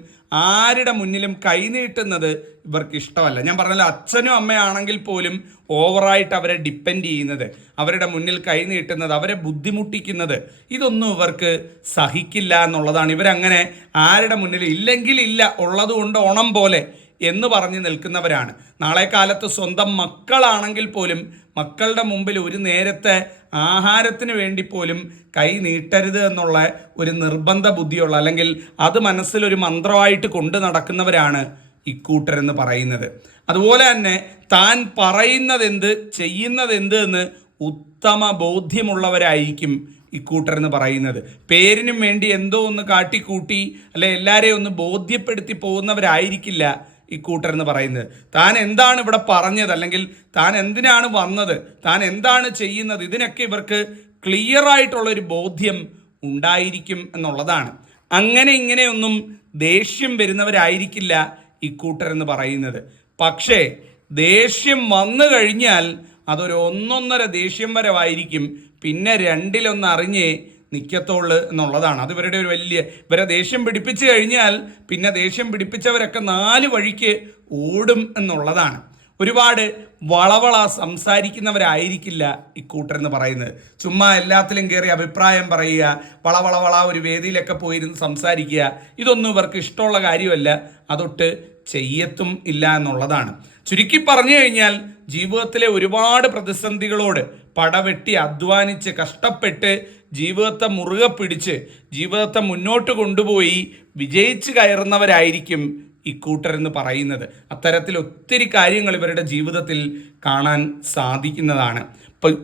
ആരുടെ മുന്നിലും കൈനീട്ടുന്നത് ഇവർക്ക് ഇഷ്ടമല്ല. ഞാൻ പറഞ്ഞല്ലോ, അച്ഛനോ അമ്മയാണെങ്കിൽ പോലും ഓവറായിട്ട് അവരെ ഡിപ്പെൻഡ് ചെയ്യുന്നത്, അവരുടെ മുന്നിൽ കൈനീട്ടുന്നത്, അവരെ ബുദ്ധിമുട്ടിക്കുന്നത്, ഇതൊന്നും ഇവർക്ക് സഹിക്കില്ല എന്നുള്ളതാണ്. ഇവരങ്ങനെ ആരുടെ മുന്നിൽ ഇല്ലെങ്കിൽ ഇല്ല, ഉള്ളതുകൊണ്ട് ഓണം പോലെ എന്ന് പറഞ്ഞ് നിൽക്കുന്നവരാണ്. നാളെ കാലത്ത് സ്വന്തം മക്കളാണെങ്കിൽ പോലും മക്കളുടെ മുമ്പിൽ ഒരു നേരത്തെ ആഹാരത്തിന് വേണ്ടി പോലും കൈ നീട്ടരുത് എന്നുള്ള ഒരു നിർബന്ധ ബുദ്ധിയുള്ള, അല്ലെങ്കിൽ അത് മനസ്സിലൊരു മന്ത്രമായിട്ട് കൊണ്ടു നടക്കുന്നവരാണ് ഇക്കൂട്ടരെന്ന് പറയുന്നത്. അതുപോലെ തന്നെ താൻ പറയുന്നതെന്ത് ചെയ്യുന്നതെന്ത് എന്ന് ഉത്തമ ബോധ്യമുള്ളവരായിരിക്കും ഇക്കൂട്ടരെന്ന് പറയുന്നത്. പേരിനും വേണ്ടി എന്തോ ഒന്ന് കാട്ടിക്കൂട്ടി അല്ലെ എല്ലാവരെയും ഒന്ന് ബോധ്യപ്പെടുത്തി പോകുന്നവരായിരിക്കില്ല ഇക്കൂട്ടരെന്ന് പറയുന്നത്. താൻ എന്താണ് ഇവിടെ പറഞ്ഞത്, അല്ലെങ്കിൽ താൻ എന്തിനാണ് വന്നത്, താൻ എന്താണ് ചെയ്യുന്നത്, ഇതിനൊക്കെ ഇവർക്ക് ക്ലിയർ ആയിട്ടുള്ളൊരു ബോധ്യം ഉണ്ടായിരിക്കും എന്നുള്ളതാണ്. അങ്ങനെ ഇങ്ങനെയൊന്നും ദേഷ്യം വരുന്നവരായിരിക്കില്ല ഇക്കൂട്ടരെന്ന് പറയുന്നത്. പക്ഷേ ദേഷ്യം വന്നു കഴിഞ്ഞാൽ അതൊരു ഒന്നൊന്നര ദേഷ്യം വരവായിരിക്കും. പിന്നെ രണ്ടിലൊന്ന് അറിഞ്ഞേ നിൽക്കത്തുള്ളു എന്നുള്ളതാണ്. അത് ഇവരുടെ ഒരു ഇവരെ ദേഷ്യം പിടിപ്പിച്ചു കഴിഞ്ഞാൽ പിന്നെ ദേഷ്യം പിടിപ്പിച്ചവരൊക്കെ 4 വഴിക്ക് ഓടും എന്നുള്ളതാണ്. ഒരുപാട് വളവള സംസാരിക്കുന്നവരായിരിക്കില്ല ഇക്കൂട്ടരെന്ന് പറയുന്നത്. ചുമ്മാ എല്ലാത്തിലും കയറി അഭിപ്രായം പറയുക, വളവളവള ഒരു വേദിയിലൊക്കെ പോയിരുന്ന് സംസാരിക്കുക, ഇതൊന്നും ഇവർക്ക് ഇഷ്ടമുള്ള കാര്യമല്ല. അതൊട്ട് ചെയ്യത്തും ഇല്ല എന്നുള്ളതാണ്. ചുരുക്കി പറഞ്ഞു കഴിഞ്ഞാൽ ജീവിതത്തിലെ ഒരുപാട് പ്രതിസന്ധികളോട് പടവെട്ടി അധ്വാനിച്ച് കഷ്ടപ്പെട്ട് ജീവിതത്തെ മുറുകെ പിടിച്ച് ജീവിതത്തെ മുന്നോട്ട് കൊണ്ടുപോയി വിജയിച്ച് കയറുന്നവരായിരിക്കും ഇക്കൂട്ടരെന്ന് പറയുന്നത്. അത്തരത്തിൽ ഒത്തിരി കാര്യങ്ങൾ ഇവരുടെ ജീവിതത്തിൽ കാണാൻ സാധിക്കുന്നതാണ്.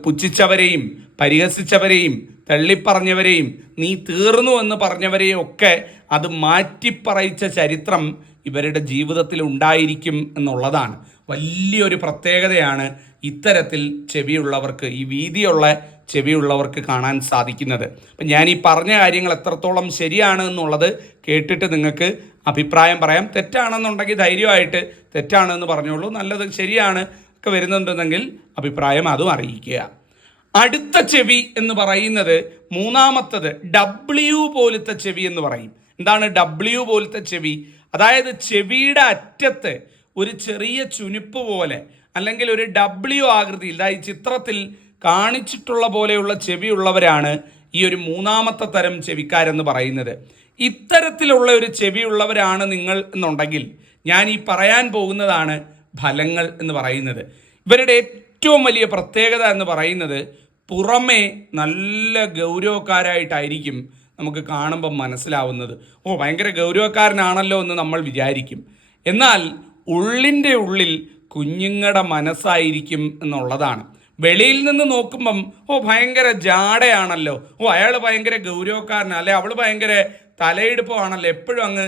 പുച്ഛിച്ചവരെയും പരിഹസിച്ചവരെയും തള്ളിപ്പറഞ്ഞവരെയും നീ തീർന്നു എന്ന് പറഞ്ഞവരെയും ഒക്കെ അത് മാറ്റിപ്പറയിച്ച ചരിത്രം ഇവരുടെ ജീവിതത്തിൽ ഉണ്ടായിരിക്കും എന്നുള്ളതാണ്. വലിയൊരു പ്രത്യേകതയാണ് ഇത്തരത്തിൽ ചെവിയുള്ളവർക്ക്, ഈ വീതിയുള്ള ചെവിയുള്ളവർക്ക് കാണാൻ സാധിക്കുന്നത്. അപ്പം ഞാൻ ഈ പറഞ്ഞ കാര്യങ്ങൾ എത്രത്തോളം ശരിയാണ് എന്നുള്ളത് കേട്ടിട്ട് നിങ്ങൾക്ക് അഭിപ്രായം പറയാം. തെറ്റാണെന്നുണ്ടെങ്കിൽ ധൈര്യമായിട്ട് തെറ്റാണെന്ന് പറഞ്ഞോളൂ. നല്ലത് ശരിയാണ് ഒക്കെ വരുന്നുണ്ടെങ്കിൽ അഭിപ്രായം അതും അറിയിക്കുക. അടുത്ത ചെവി എന്ന് പറയുന്നത് മൂന്നാമത്തത് W പോലത്തെ ചെവി എന്ന് പറയും. എന്താണ് W പോലത്തെ ചെവി? അതായത് ചെവിയുടെ അറ്റത്ത് ഒരു ചെറിയ ചുനിപ്പ് പോലെ അല്ലെങ്കിൽ ഒരു W ആകൃതിയിൽ, ഈ ചിത്രത്തിൽ കാണിച്ചിട്ടുള്ള പോലെയുള്ള ചെവിയുള്ളവരാണ് ഈ ഒരു മൂന്നാമത്തെ തരം ചെവിക്കാരെന്ന് പറയുന്നത്. ഇത്തരത്തിലുള്ള ഒരു ചെവിയുള്ളവരാണ് നിങ്ങൾ എന്നുണ്ടെങ്കിൽ ഞാൻ ഈ പറയാൻ പോകുന്നതാണ് ഫലങ്ങൾ എന്ന് പറയുന്നത്. ഇവരുടെ ഏറ്റവും വലിയ പ്രത്യേകത എന്ന് പറയുന്നത് പുറമേ നല്ല ഗൗരവക്കാരായിട്ടായിരിക്കും നമുക്ക് കാണുമ്പം മനസ്സിലാവുന്നത്. ഭയങ്കര ഗൗരവക്കാരനാണല്ലോ എന്ന് നമ്മൾ വിചാരിക്കും. എന്നാൽ ഉള്ളിൻ്റെ ഉള്ളിൽ കുഞ്ഞുങ്ങളുടെ മനസ്സായിരിക്കും എന്നുള്ളതാണ്. വെളിയിൽ നിന്ന് നോക്കുമ്പം ഭയങ്കര ജാടയാണല്ലോ, അയാൾ ഭയങ്കര ഗൗരവക്കാരനാണ്, അല്ലെ അവൾ ഭയങ്കര തലയെടുപ്പമാണല്ലോ, എപ്പോഴും അങ്ങ്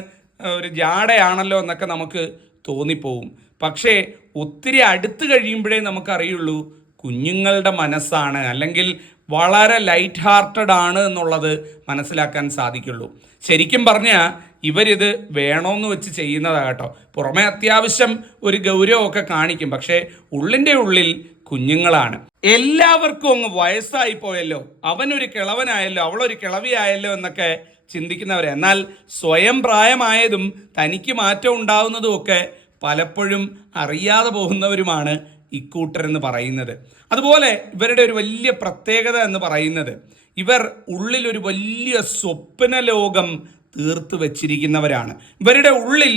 ഒരു ജാടയാണല്ലോ എന്നൊക്കെ നമുക്ക് തോന്നിപ്പോവും. പക്ഷേ ഒത്തിരി അടുത്ത് കഴിയുമ്പോഴേ നമുക്കറിയുള്ളൂ കുഞ്ഞുങ്ങളുടെ മനസ്സാണ്, അല്ലെങ്കിൽ വളരെ ലൈറ്റ് ഹാർട്ടഡ് ആണ് എന്നുള്ളത് മനസ്സിലാക്കാൻ സാധിക്കുള്ളൂ. ശരിക്കും പറഞ്ഞാൽ ഇവരിത് വേണമെന്ന് വെച്ച് ചെയ്യുന്നതാണ് കേട്ടോ. പുറമെ അത്യാവശ്യം ഒരു ഗൗരവമൊക്കെ കാണിക്കും, പക്ഷേ ഉള്ളിൻ്റെ ഉള്ളിൽ കുഞ്ഞുങ്ങളാണ്. എല്ലാവർക്കും അങ്ങ് വയസ്സായി പോയല്ലോ, അവനൊരു കിളവനായല്ലോ, അവളൊരു കിളവിയായല്ലോ എന്നൊക്കെ ചിന്തിക്കുന്നവരെ, എന്നാൽ സ്വയം പ്രായമായതും തനിക്ക് മാറ്റം ഉണ്ടാവുന്നതും ഒക്കെ പലപ്പോഴും അറിയാതെ പോകുന്നവരുമാണ് ഇക്കൂട്ടരെന്ന് പറയുന്നത്. അതുപോലെ ഇവരുടെ ഒരു വലിയ പ്രത്യേകത എന്ന് പറയുന്നത് ഇവർ ഉള്ളിലൊരു വലിയ സ്വപ്ന ലോകം തീർത്ത് വച്ചിരിക്കുന്നവരാണ്. ഇവരുടെ ഉള്ളിൽ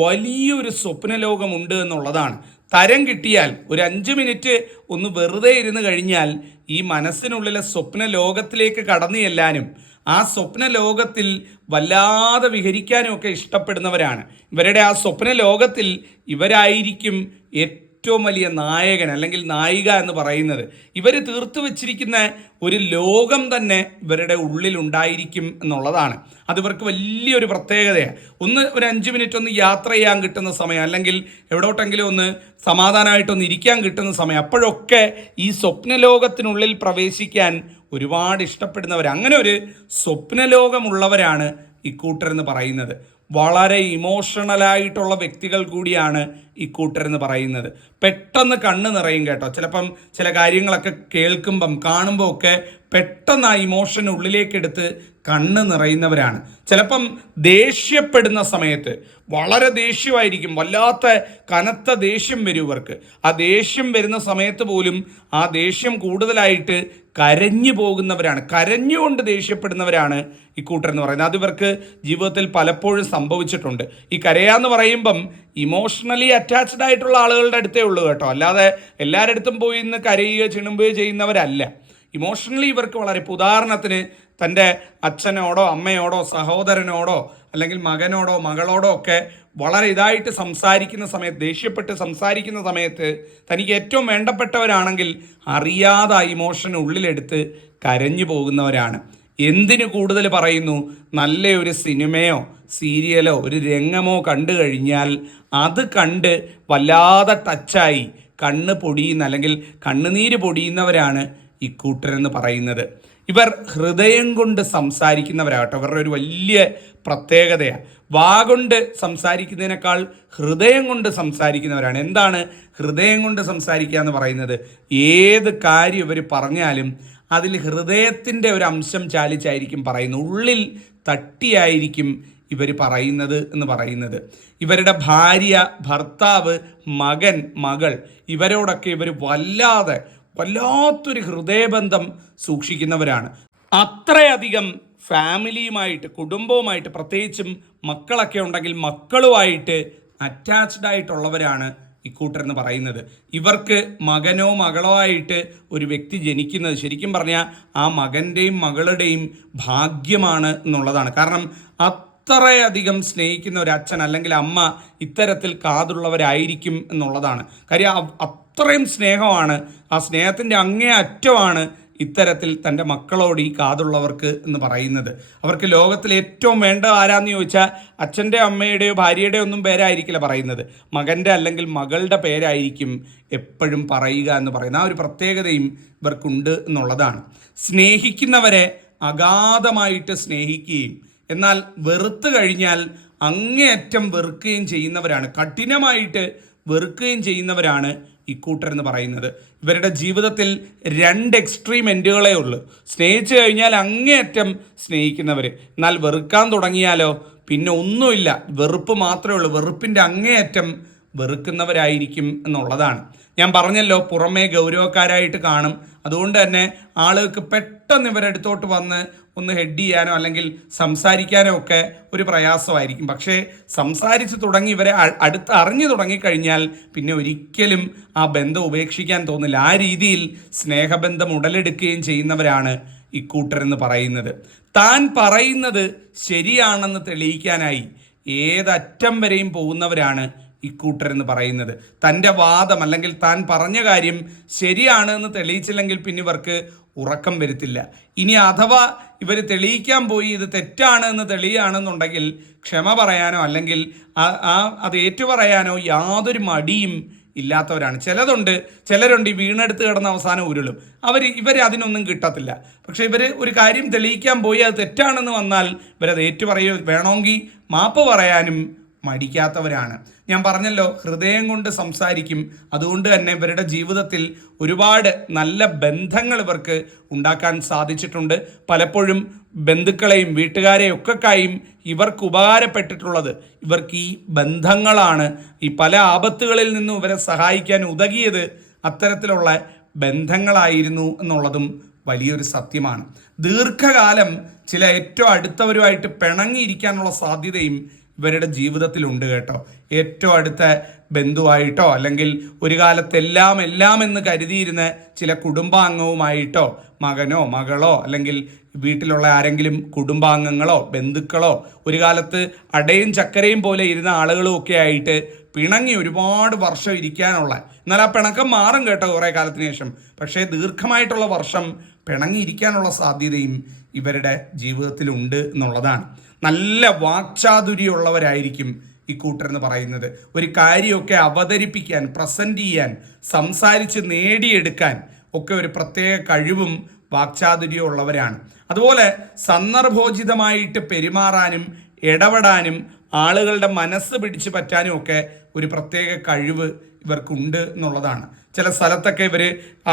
വലിയൊരു സ്വപ്ന ലോകമുണ്ട് എന്നുള്ളതാണ്. തരം കിട്ടിയാൽ ഒരു 5 മിനിറ്റ് ഒന്ന് വെറുതെ ഇരുന്ന് കഴിഞ്ഞാൽ ഈ മനസ്സിനുള്ളിലെ സ്വപ്ന ലോകത്തിലേക്ക് കടന്നു ചെല്ലാനും ആ സ്വപ്ന ലോകത്തിൽ വല്ലാതെ വിഹരിക്കാനും ഒക്കെ ഇഷ്ടപ്പെടുന്നവരാണ്. ഇവരുടെ ആ സ്വപ്ന ലോകത്തിൽ ഇവരായിരിക്കും ഏറ്റവും വലിയ നായകൻ അല്ലെങ്കിൽ നായിക എന്ന് പറയുന്നത്. ഇവർ തീർത്തു വെച്ചിരിക്കുന്ന ഒരു ലോകം തന്നെ ഇവരുടെ ഉള്ളിൽ ഉണ്ടായിരിക്കും എന്നുള്ളതാണ്. അത് ഇവർക്ക് വലിയൊരു പ്രത്യേകതയാണ്. ഒരു 5 മിനിറ്റ് ഒന്ന് യാത്ര ചെയ്യാൻ കിട്ടുന്ന സമയം, അല്ലെങ്കിൽ എവിടോട്ടെങ്കിലും ഒന്ന് സമാധാനമായിട്ടൊന്ന് ഇരിക്കാൻ കിട്ടുന്ന സമയം, അപ്പോഴൊക്കെ ഈ സ്വപ്നലോകത്തിനുള്ളിൽ പ്രവേശിക്കാൻ ഒരുപാട് ഇഷ്ടപ്പെടുന്നവർ, അങ്ങനെ ഒരു സ്വപ്നലോകമുള്ളവരാണ് ഇക്കൂട്ടരെന്ന് പറയുന്നത്. വളരെ ഇമോഷണലായിട്ടുള്ള വ്യക്തികൾ കൂടിയാണ് ഇക്കൂട്ടരെന്ന് പറയുന്നത്. പെട്ടെന്ന് കണ്ണ് നിറയും കേട്ടോ. ചിലപ്പം ചില കാര്യങ്ങളൊക്കെ കേൾക്കുമ്പം കാണുമ്പോൾ ഒക്കെ പെട്ടെന്ന് ആ ഇമോഷൻ ഉള്ളിലേക്കെടുത്ത് കണ്ണ് നിറയുന്നവരാണ്. ചിലപ്പം ദേഷ്യപ്പെടുന്ന സമയത്ത് വളരെ ദേഷ്യമായിരിക്കും, വല്ലാത്ത കനത്ത ദേഷ്യം വരും ഇവർക്ക്. ആ ദേഷ്യം വരുന്ന സമയത്ത് പോലും ആ ദേഷ്യം കൂടുതലായിട്ട് കരഞ്ഞു പോകുന്നവരാണ്, കരഞ്ഞുകൊണ്ട് ദേഷ്യപ്പെടുന്നവരാണ് ഇക്കൂട്ടരെന്ന് പറയുന്നത്. അത് ഇവർക്ക് ജീവിതത്തിൽ പലപ്പോഴും സംഭവിച്ചിട്ടുണ്ട്. ഈ കരയാന്ന് പറയുമ്പം ഇമോഷണലി അറ്റാച്ച്ഡ് ആയിട്ടുള്ള ആളുകളുടെ അടുത്തേ ഉള്ളൂ കേട്ടോ, അല്ലാതെ എല്ലാവരുടെ അടുത്തും പോയി ഇന്ന് കരയുകയോ ചിണുമ്പുകയോ ചെയ്യുന്നവരല്ല. ഇമോഷണലി ഇവർക്ക് വളരെ, ഉദാഹരണത്തിന് തൻ്റെ അച്ഛനോടോ അമ്മയോടോ സഹോദരനോടോ അല്ലെങ്കിൽ മകനോടോ മകളോടോ ഒക്കെ വളരെ ഇതായിട്ട് സംസാരിക്കുന്ന സമയത്ത്, ദേഷ്യപ്പെട്ട് സംസാരിക്കുന്ന സമയത്ത് തനിക്ക് ഏറ്റവും വേണ്ടപ്പെട്ടവരാണെങ്കിൽ അറിയാതെ ആ ഇമോഷൻ ഉള്ളിലെടുത്ത് കരഞ്ഞു പോകുന്നവരാണ്. എന്തിനു കൂടുതൽ പറയുന്നു, നല്ലൊരു സിനിമയോ സീരിയലോ ഒരു രംഗമോ കണ്ടു കഴിഞ്ഞാൽ അത് കണ്ട് വല്ലാതെ ടച്ചായി കണ്ണ് പൊടിയുന്ന അല്ലെങ്കിൽ കണ്ണുനീര് പൊടിയുന്നവരാണ് ഇക്കൂട്ടരെന്ന് പറയുന്നത്. ഇവർ ഹൃദയം കൊണ്ട് സംസാരിക്കുന്നവരാകട്ടെ, ഇവരുടെ ഒരു വലിയ പ്രത്യേകതയാണ്. വാ കൊണ്ട് സംസാരിക്കുന്നതിനേക്കാൾ ഹൃദയം കൊണ്ട് സംസാരിക്കുന്നവരാണ്. എന്താണ് ഹൃദയം കൊണ്ട് സംസാരിക്കുക എന്ന് പറയുന്നത്? ഏത് കാര്യം ഇവർ പറഞ്ഞാലും അതിൽ ഹൃദയത്തിൻ്റെ ഒരു അംശം ചാലിച്ചായിരിക്കും പറയുന്നത്, ഉള്ളിൽ തട്ടിയായിരിക്കും ഇവർ പറയുന്നത് എന്ന് പറയുന്നത്. ഇവരുടെ ഭാര്യ, ഭർത്താവ്, മകൻ, മകൾ, ഇവരോടൊക്കെ ഇവർ വല്ലാത്തൊരു ഹൃദയബന്ധം സൂക്ഷിക്കുന്നവരാണ്. അത്രയധികം ഫാമിലിയുമായിട്ട്, കുടുംബവുമായിട്ട്, പ്രത്യേകിച്ചും മക്കളൊക്കെ ഉണ്ടെങ്കിൽ മക്കളുമായിട്ട് അറ്റാച്ച്ഡ് ആയിട്ടുള്ളവരാണ് ഇക്കൂട്ടരെന്ന് പറയുന്നത്. ഇവർക്ക് മകനോ മകളോ ആയിട്ട് ഒരു വ്യക്തി ജനിക്കുന്നത് ശരിക്കും പറഞ്ഞാൽ ആ മകൻ്റെയും മകളുടെയും ഭാഗ്യമാണ് എന്നുള്ളതാണ്. കാരണം അത്രയധികം സ്നേഹിക്കുന്ന ഒരു അച്ഛൻ അല്ലെങ്കിൽ അമ്മ ഇത്തരത്തിൽ കാതുള്ളവരായിരിക്കും എന്നുള്ളതാണ്. കാര്യം അത്രയും സ്നേഹമാണ്, ആ സ്നേഹത്തിൻ്റെ അങ്ങേ അറ്റമാണ് ഇത്തരത്തിൽ തൻ്റെ മക്കളോട് ഈ കാതുള്ളവർക്ക് എന്ന് പറയുന്നത്. അവർക്ക് ലോകത്തിൽ ഏറ്റവും വേണ്ട ആരാന്ന് ചോദിച്ചാൽ അച്ഛൻ്റെ അമ്മയുടെയോ ഭാര്യയുടെയോ ഒന്നും പേരായിരിക്കില്ല പറയുന്നത്, മകൻ്റെ അല്ലെങ്കിൽ മകളുടെ പേരായിരിക്കും എപ്പോഴും പറയുക എന്ന് പറയുന്ന ആ ഒരു പ്രത്യേകതയും ഇവർക്കുണ്ട് എന്നുള്ളതാണ്. സ്നേഹിക്കുന്നവരെ അഗാധമായിട്ട് സ്നേഹിക്കുകയും എന്നാൽ വെറുത്ത് കഴിഞ്ഞാൽ അങ്ങേയറ്റം വെറുക്കുകയും ചെയ്യുന്നവരാണ്, കഠിനമായിട്ട് വെറുക്കുകയും ചെയ്യുന്നവരാണ് ഇക്കൂട്ടരെന്ന് പറയുന്നത്. ഇവരുടെ ജീവിതത്തിൽ 2 എക്സ്ട്രീം എൻഡുകളേ ഉള്ളൂ. സ്നേഹിച്ചു കഴിഞ്ഞാൽ അങ്ങേയറ്റം സ്നേഹിക്കുന്നവർ, എന്നാൽ വെറുക്കാൻ തുടങ്ങിയാലോ പിന്നെ ഒന്നുമില്ല, വെറുപ്പ് മാത്രമേ ഉള്ളൂ, വെറുപ്പിൻ്റെ അങ്ങേയറ്റം വെറുക്കുന്നവരായിരിക്കും എന്നുള്ളതാണ്. ഞാൻ പറഞ്ഞല്ലോ, പുറമേ ഗൗരവക്കാരായിട്ട് കാണും, അതുകൊണ്ട് തന്നെ ആളുകൾക്ക് പെട്ടെന്ന് ഇവരടുത്തോട്ട് വന്ന് ഒന്ന് ഹെഡ് ചെയ്യാനോ അല്ലെങ്കിൽ സംസാരിക്കാനോ ഒക്കെ ഒരു പ്രയാസമായിരിക്കും. പക്ഷേ സംസാരിച്ച് തുടങ്ങി ഇവരെ അടുത്ത് അറിഞ്ഞു തുടങ്ങിക്കഴിഞ്ഞാൽ പിന്നെ ഒരിക്കലും ആ ബന്ധം ഉപേക്ഷിക്കാൻ തോന്നില്ല. ആ രീതിയിൽ സ്നേഹബന്ധം ഉടലെടുക്കുകയും ചെയ്യുന്നവരാണ് ഇക്കൂട്ടരെന്ന് പറയുന്നത്. താൻ പറയുന്നത് ശരിയാണെന്ന് തെളിയിക്കാനായി ഏതറ്റം വരെയും പോകുന്നവരാണ് ഇക്കൂട്ടരെന്ന് പറയുന്നത്. തൻ്റെ വാദം അല്ലെങ്കിൽ താൻ പറഞ്ഞ കാര്യം ശരിയാണ് എന്ന് തെളിയിച്ചില്ലെങ്കിൽ പിന്നെ ഇവർക്ക് ഉറക്കം വരുത്തില്ല. ഇനി അഥവാ ഇവർ തെളിയിക്കാൻ പോയി ഇത് തെറ്റാണ് എന്ന് തെളിയുകയാണെന്നുണ്ടെങ്കിൽ ക്ഷമ പറയാനോ അല്ലെങ്കിൽ അത് ഏറ്റുപറയാനോ യാതൊരു മടിയും ഇല്ലാത്തവരാണ്. ചിലരുണ്ട് ഈ വീണെടുത്ത് കിടന്ന അവസാനം ഉരുളും. ഇവർ അതിനൊന്നും കിട്ടത്തില്ല. പക്ഷെ ഇവർ ഒരു കാര്യം തെളിയിക്കാൻ പോയി അത് തെറ്റാണെന്ന് വന്നാൽ ഇവരത് ഏറ്റുപറയോ വേണമെങ്കിൽ മാപ്പ് പറയാനും മടിക്കാത്തവരാണ്. ഞാൻ പറഞ്ഞല്ലോ, ഹൃദയം കൊണ്ട് സംസാരിക്കും. അതുകൊണ്ട് തന്നെ ഇവരുടെ ജീവിതത്തിൽ ഒരുപാട് നല്ല ബന്ധങ്ങൾ ഇവർക്ക് ഉണ്ടാക്കാൻ സാധിച്ചിട്ടുണ്ട്. പലപ്പോഴും ബന്ധുക്കളെയും വീട്ടുകാരെയും ഒക്കെക്കായും ഇവർക്ക് ഉപകാരപ്പെട്ടിട്ടുള്ളത് ഇവർക്ക് ഈ ബന്ധങ്ങളാണ്. ഈ പല ആപത്തുകളിൽ നിന്നും ഇവരെ സഹായിക്കാൻ ഉതകിയത് അത്തരത്തിലുള്ള ബന്ധങ്ങളായിരുന്നു എന്നുള്ളതും വലിയൊരു സത്യമാണ്. ദീർഘകാലം ചില ഏറ്റവും അടുത്തവരുമായിട്ട് പിണങ്ങിയിരിക്കാനുള്ള സാധ്യതയും ഇവരുടെ ജീവിതത്തിലുണ്ട് കേട്ടോ. ഏറ്റവും അടുത്ത ബന്ധുവായിട്ടോ അല്ലെങ്കിൽ ഒരു കാലത്ത് എല്ലാം എന്ന് കരുതിയിരുന്ന ചില കുടുംബാംഗവുമായിട്ടോ, മകനോ മകളോ അല്ലെങ്കിൽ വീട്ടിലുള്ള ആരെങ്കിലും കുടുംബാംഗങ്ങളോ ബന്ധുക്കളോ ഒരു കാലത്ത് അടയും ചക്കരയും പോലെ ഇരുന്ന ആളുകളും ഒക്കെ ആയിട്ട് പിണങ്ങി ഒരുപാട് വർഷം ഇരിക്കാനുള്ള, എന്നാൽ ആ പിണക്കം മാറും കേട്ടോ കുറേ കാലത്തിന് ശേഷം. പക്ഷേ ദീർഘമായിട്ടുള്ള വർഷം പിണങ്ങിയിരിക്കാനുള്ള സാധ്യതയും ഇവരുടെ ജീവിതത്തിലുണ്ട് എന്നുള്ളതാണ്. നല്ല വാക്ചാതുര്യമുള്ളവരായിരിക്കും ഇക്കൂട്ടരെന്ന് പറയുന്നത്. ഒരു കാര്യമൊക്കെ അവതരിപ്പിക്കാൻ, പ്രസന്റ് ചെയ്യാൻ, സംസാരിച്ച് നേടിയെടുക്കാൻ ഒക്കെ ഒരു പ്രത്യേക കഴിവും വാക്ചാതുര്യവും ഉള്ളവരാണ്. അതുപോലെ സന്ദർഭോചിതമായിട്ട് പെരുമാറാനും ഇടപെടാനും ആളുകളുടെ മനസ്സ് പിടിച്ചു പറ്റാനും ഒക്കെ ഒരു പ്രത്യേക കഴിവ് ഇവർക്കുണ്ട് എന്നുള്ളതാണ്. ചില സ്ഥലത്തൊക്കെ ഇവർ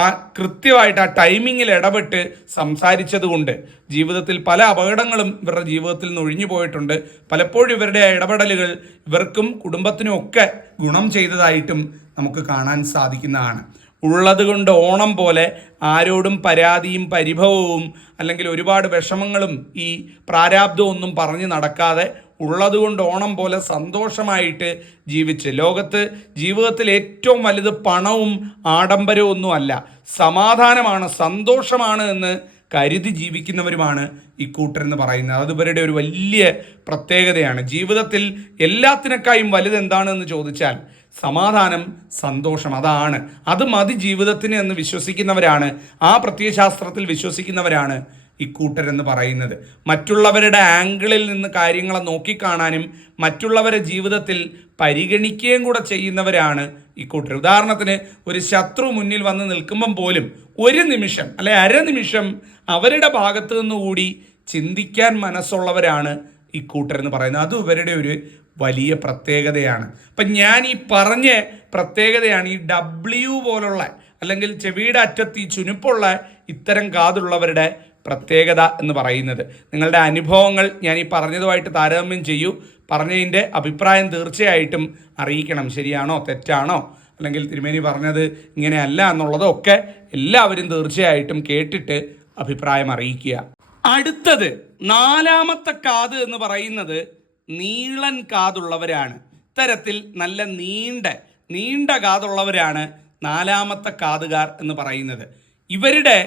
ആ കൃത്യമായിട്ട് ആ ടൈമിങ്ങിൽ ഇടപെട്ട് സംസാരിച്ചത് കൊണ്ട് ജീവിതത്തിൽ പല അപകടങ്ങളും ഇവരുടെ ജീവിതത്തിൽ നിന്ന് ഒഴിഞ്ഞു പോയിട്ടുണ്ട്. പലപ്പോഴും ഇവരുടെ ഇടപെടലുകൾ ഇവർക്കും കുടുംബത്തിനും ഒക്കെ ഗുണം ചെയ്തതായിട്ടും നമുക്ക് കാണാൻ സാധിക്കുന്നതാണ്. ഉള്ളത് കൊണ്ട് ഓണം പോലെ ആരോടും പരാതിയും പരിഭവവും അല്ലെങ്കിൽ ഒരുപാട് വിഷമങ്ങളും ഈ പ്രാരാബ്ദവും ഒന്നും പറഞ്ഞു നടക്കാതെ ഉള്ളതുകൊണ്ട് ഓണം പോലെ സന്തോഷമായിട്ട് ജീവിച്ച്, ലോകത്ത് ജീവിതത്തിൽ ഏറ്റവും വലുത് പണവും ആഡംബരവും ഒന്നുമല്ല, സമാധാനമാണ്, സന്തോഷമാണ് എന്ന് കരുതി ജീവിക്കുന്നവരുമാണ് ഇക്കൂട്ടരെന്ന് പറയുന്നത്. അത് ഇവരുടെ ഒരു വലിയ പ്രത്യേകതയാണ്. ജീവിതത്തിൽ എല്ലാത്തിനേക്കാളും വലുതെന്താണെന്ന് ചോദിച്ചാൽ സമാധാനം, സന്തോഷം, അതാണ്, അത് മതി ജീവിതത്തിന് എന്ന് വിശ്വസിക്കുന്നവരാണ്, ആ പ്രത്യയശാസ്ത്രത്തിൽ വിശ്വസിക്കുന്നവരാണ് ഇക്കൂട്ടരെന്ന് പറയുന്നത്. മറ്റുള്ളവരുടെ ആംഗിളിൽ നിന്ന് കാര്യങ്ങളെ നോക്കിക്കാണാനും മറ്റുള്ളവരെ ജീവിതത്തിൽ പരിഗണിക്കുകയും കൂടെ ചെയ്യുന്നവരാണ് ഇക്കൂട്ടർ. ഉദാഹരണത്തിന് ഒരു ശത്രു മുന്നിൽ വന്ന് നിൽക്കുമ്പം പോലും ഒരു നിമിഷം അല്ലെ അരനിമിഷം അവരുടെ ഭാഗത്തു നിന്നുകൂടി ചിന്തിക്കാൻ മനസ്സുള്ളവരാണ് ഇക്കൂട്ടരെന്ന് പറയുന്നത്. അത് ഇവരുടെ ഒരു വലിയ പ്രത്യേകതയാണ്. അപ്പം ഞാൻ ഈ പറഞ്ഞ പ്രത്യേകതയാണ് ഈ W പോലുള്ള അല്ലെങ്കിൽ ചെവിയുടെ അറ്റത്ത് ഈ ചുനുപ്പുള്ള ഇത്തരം കാതുള്ളവരുടെ പ്രത്യേകത എന്ന് പറയുന്നത്. നിങ്ങളുടെ അനുഭവങ്ങൾ ഞാൻ ഈ പറഞ്ഞതുമായിട്ട് താരതമ്യം ചെയ്യൂ. പറഞ്ഞതിൻ്റെ അഭിപ്രായം തീർച്ചയായിട്ടും അറിയിക്കണം. ശരിയാണോ തെറ്റാണോ അല്ലെങ്കിൽ തിരുമേനി പറഞ്ഞത് ഇങ്ങനെയല്ല എന്നുള്ളതൊക്കെ എല്ലാവരും തീർച്ചയായിട്ടും കേട്ടിട്ട് അഭിപ്രായം അറിയിക്കുക. അടുത്തത് 4ാമത്തെ കാത് എന്ന് പറയുന്നത് നീളൻ കാതുള്ളവരാണ്. ഇത്തരത്തിൽ നല്ല നീണ്ട കാതുള്ളവരാണ് 4ാമത്തെ കാതുകാർ എന്ന് പറയുന്നത്. ഇവരുടെ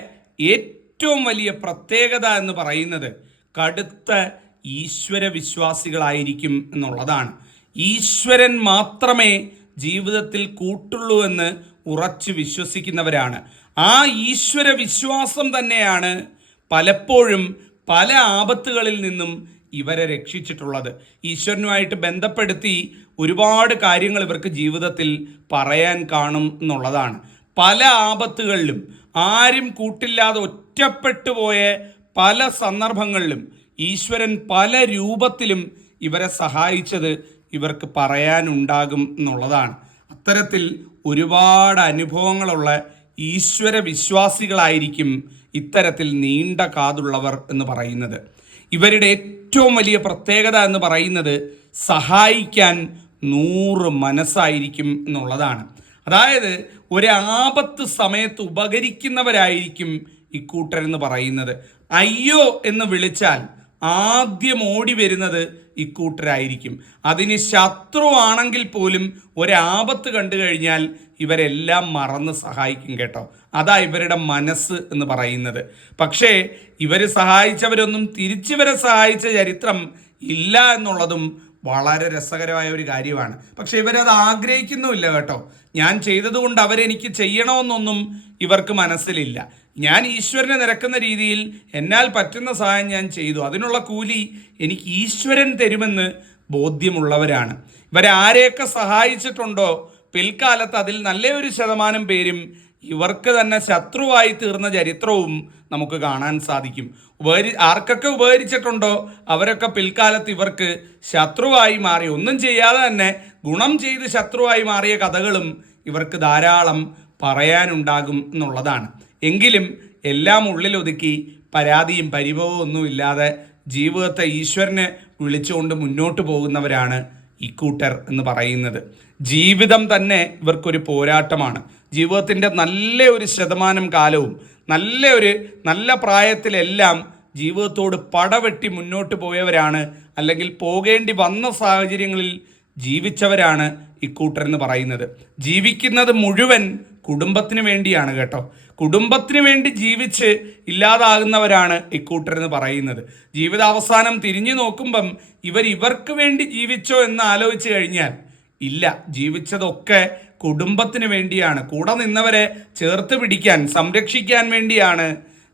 ഏറ്റവും വലിയ പ്രത്യേകത എന്ന് പറയുന്നത് കടുത്ത ഈശ്വര വിശ്വാസികളായിരിക്കും എന്നുള്ളതാണ്. ഈശ്വരൻ മാത്രമേ ജീവിതത്തിൽ കൂട്ടുള്ളൂ എന്ന് ഉറച്ചു വിശ്വസിക്കുന്നവരാണ്. ആ ഈശ്വര വിശ്വാസം തന്നെയാണ് പലപ്പോഴും പല ആപത്തുകളിൽ നിന്നും ഇവരെ രക്ഷിച്ചിട്ടുള്ളത്. ഈശ്വരനുമായിട്ട് ബന്ധപ്പെടുത്തി ഒരുപാട് കാര്യങ്ങൾ ഇവർക്ക് ജീവിതത്തിൽ പറയാൻ കാണും എന്നുള്ളതാണ്. പല ആപത്തുകളിലും ആരും കൂട്ടില്ലാതെ ഒറ്റപ്പെട്ടു പോയ പല സന്ദർഭങ്ങളിലും ഈശ്വരൻ പല രൂപത്തിലും ഇവരെ സഹായിച്ചത് ഇവർക്ക് പറയാനുണ്ടാകും എന്നുള്ളതാണ്. അത്തരത്തിൽ ഒരുപാട് അനുഭവങ്ങളുള്ള ഈശ്വര വിശ്വാസികളായിരിക്കും ഇത്തരത്തിൽ നീണ്ട കാതുള്ളവർ എന്ന് പറയുന്നത്. ഇവരുടെ ഏറ്റവും വലിയ പ്രത്യേകത എന്ന് പറയുന്നത് സഹായിക്കാൻ 100 മനസ്സായിരിക്കും എന്നുള്ളതാണ്. അതായത് ഒരാപത്ത് സമയത്ത് ഉപകരിക്കുന്നവരായിരിക്കും ഇക്കൂട്ടരെന്ന് പറയുന്നത്. അയ്യോ എന്ന് വിളിച്ചാൽ ആദ്യം ഓടി വരുന്നത് ഇക്കൂട്ടരായിരിക്കും. അതിന് ശത്രുവാണെങ്കിൽ പോലും ഒരാപത്ത് കണ്ടു കഴിഞ്ഞാൽ ഇവരെല്ലാം മറന്ന് സഹായിക്കും കേട്ടോ. അതാ ഇവരുടെ മനസ്സ് എന്ന് പറയുന്നത്. പക്ഷേ ഇവർ സഹായിച്ചവരൊന്നും തിരിച്ചിവരെ സഹായിച്ച ചരിത്രം ഇല്ല എന്നുള്ളതും വളരെ രസകരമായ ഒരു കാര്യമാണ്. പക്ഷെ ഇവരത് ആഗ്രഹിക്കുന്നുമില്ല കേട്ടോ. ഞാൻ ചെയ്തതുകൊണ്ട് അവരെനിക്ക് ചെയ്യണമെന്നൊന്നും ഇവർക്ക് മനസ്സിലില്ല. ഞാൻ ഈശ്വരനെ നിരക്കുന്ന രീതിയിൽ എന്നാൽ പറ്റുന്ന സഹായം ഞാൻ ചെയ്തു, അതിനുള്ള കൂലി എനിക്ക് ഈശ്വരൻ തരുമെന്ന് ബോധ്യമുള്ളവരാണ്. ഇവരാരെയൊക്കെ സഹായിച്ചിട്ടുണ്ടോ പിൽക്കാലത്ത് അതിൽ നല്ലൊരു ശതമാനം പേരും ഇവർക്ക് തന്നെ ശത്രുവായി തീർന്ന ചരിത്രവും നമുക്ക് കാണാൻ സാധിക്കും. ആർക്കൊക്കെ ഉപകരിച്ചിട്ടുണ്ടോ അവരൊക്കെ പിൽക്കാലത്ത് ഇവർക്ക് ശത്രുവായി മാറി, ഒന്നും ചെയ്യാതെ തന്നെ ഗുണം ചെയ്ത് ശത്രുവായി മാറിയ കഥകളും ഇവർക്ക് ധാരാളം പറയാനുണ്ടാകും എന്നുള്ളതാണ്. എങ്കിലും എല്ലാം ഉള്ളിലൊതുക്കി പരാതിയും പരിഭവവും ഒന്നുമില്ലാതെ ജീവിതത്തെ ഈശ്വരനെ വിളിച്ചുകൊണ്ട് മുന്നോട്ട് പോകുന്നവരാണ് ഇക്കൂട്ടർ എന്ന് പറയുന്നത്. ജീവിതം തന്നെ ഇവർക്കൊരു പോരാട്ടമാണ്. ജീവിതത്തിൻ്റെ നല്ല ഒരു ശതമാനം കാലവും നല്ല പ്രായത്തിലെല്ലാം ജീവിതത്തോട് പടവെട്ടി മുന്നോട്ട് പോയവരാണ്, അല്ലെങ്കിൽ പോകേണ്ടി വന്ന സാഹചര്യങ്ങളിൽ ജീവിച്ചവരാണ് ഇക്കൂട്ടരെന്ന് പറയുന്നത്. ജീവിക്കുന്നത് മുഴുവൻ കുടുംബത്തിന് വേണ്ടിയാണ് കേട്ടോ. കുടുംബത്തിന് വേണ്ടി ജീവിച്ച് ഇല്ലാതാകുന്നവരാണ് ഇക്കൂട്ടരെന്ന് പറയുന്നത്. ജീവിതാവസാനം തിരിഞ്ഞു നോക്കുമ്പം ഇവർക്ക് വേണ്ടി ജീവിച്ചോ എന്ന് ആലോചിച്ച് കഴിഞ്ഞാൽ ഇല്ല, ജീവിച്ചതൊക്കെ കുടുംബത്തിന് വേണ്ടിയാണ്, കൂടെ നിന്നവരെ ചേർത്ത് പിടിക്കാൻ സംരക്ഷിക്കാൻ വേണ്ടിയാണ്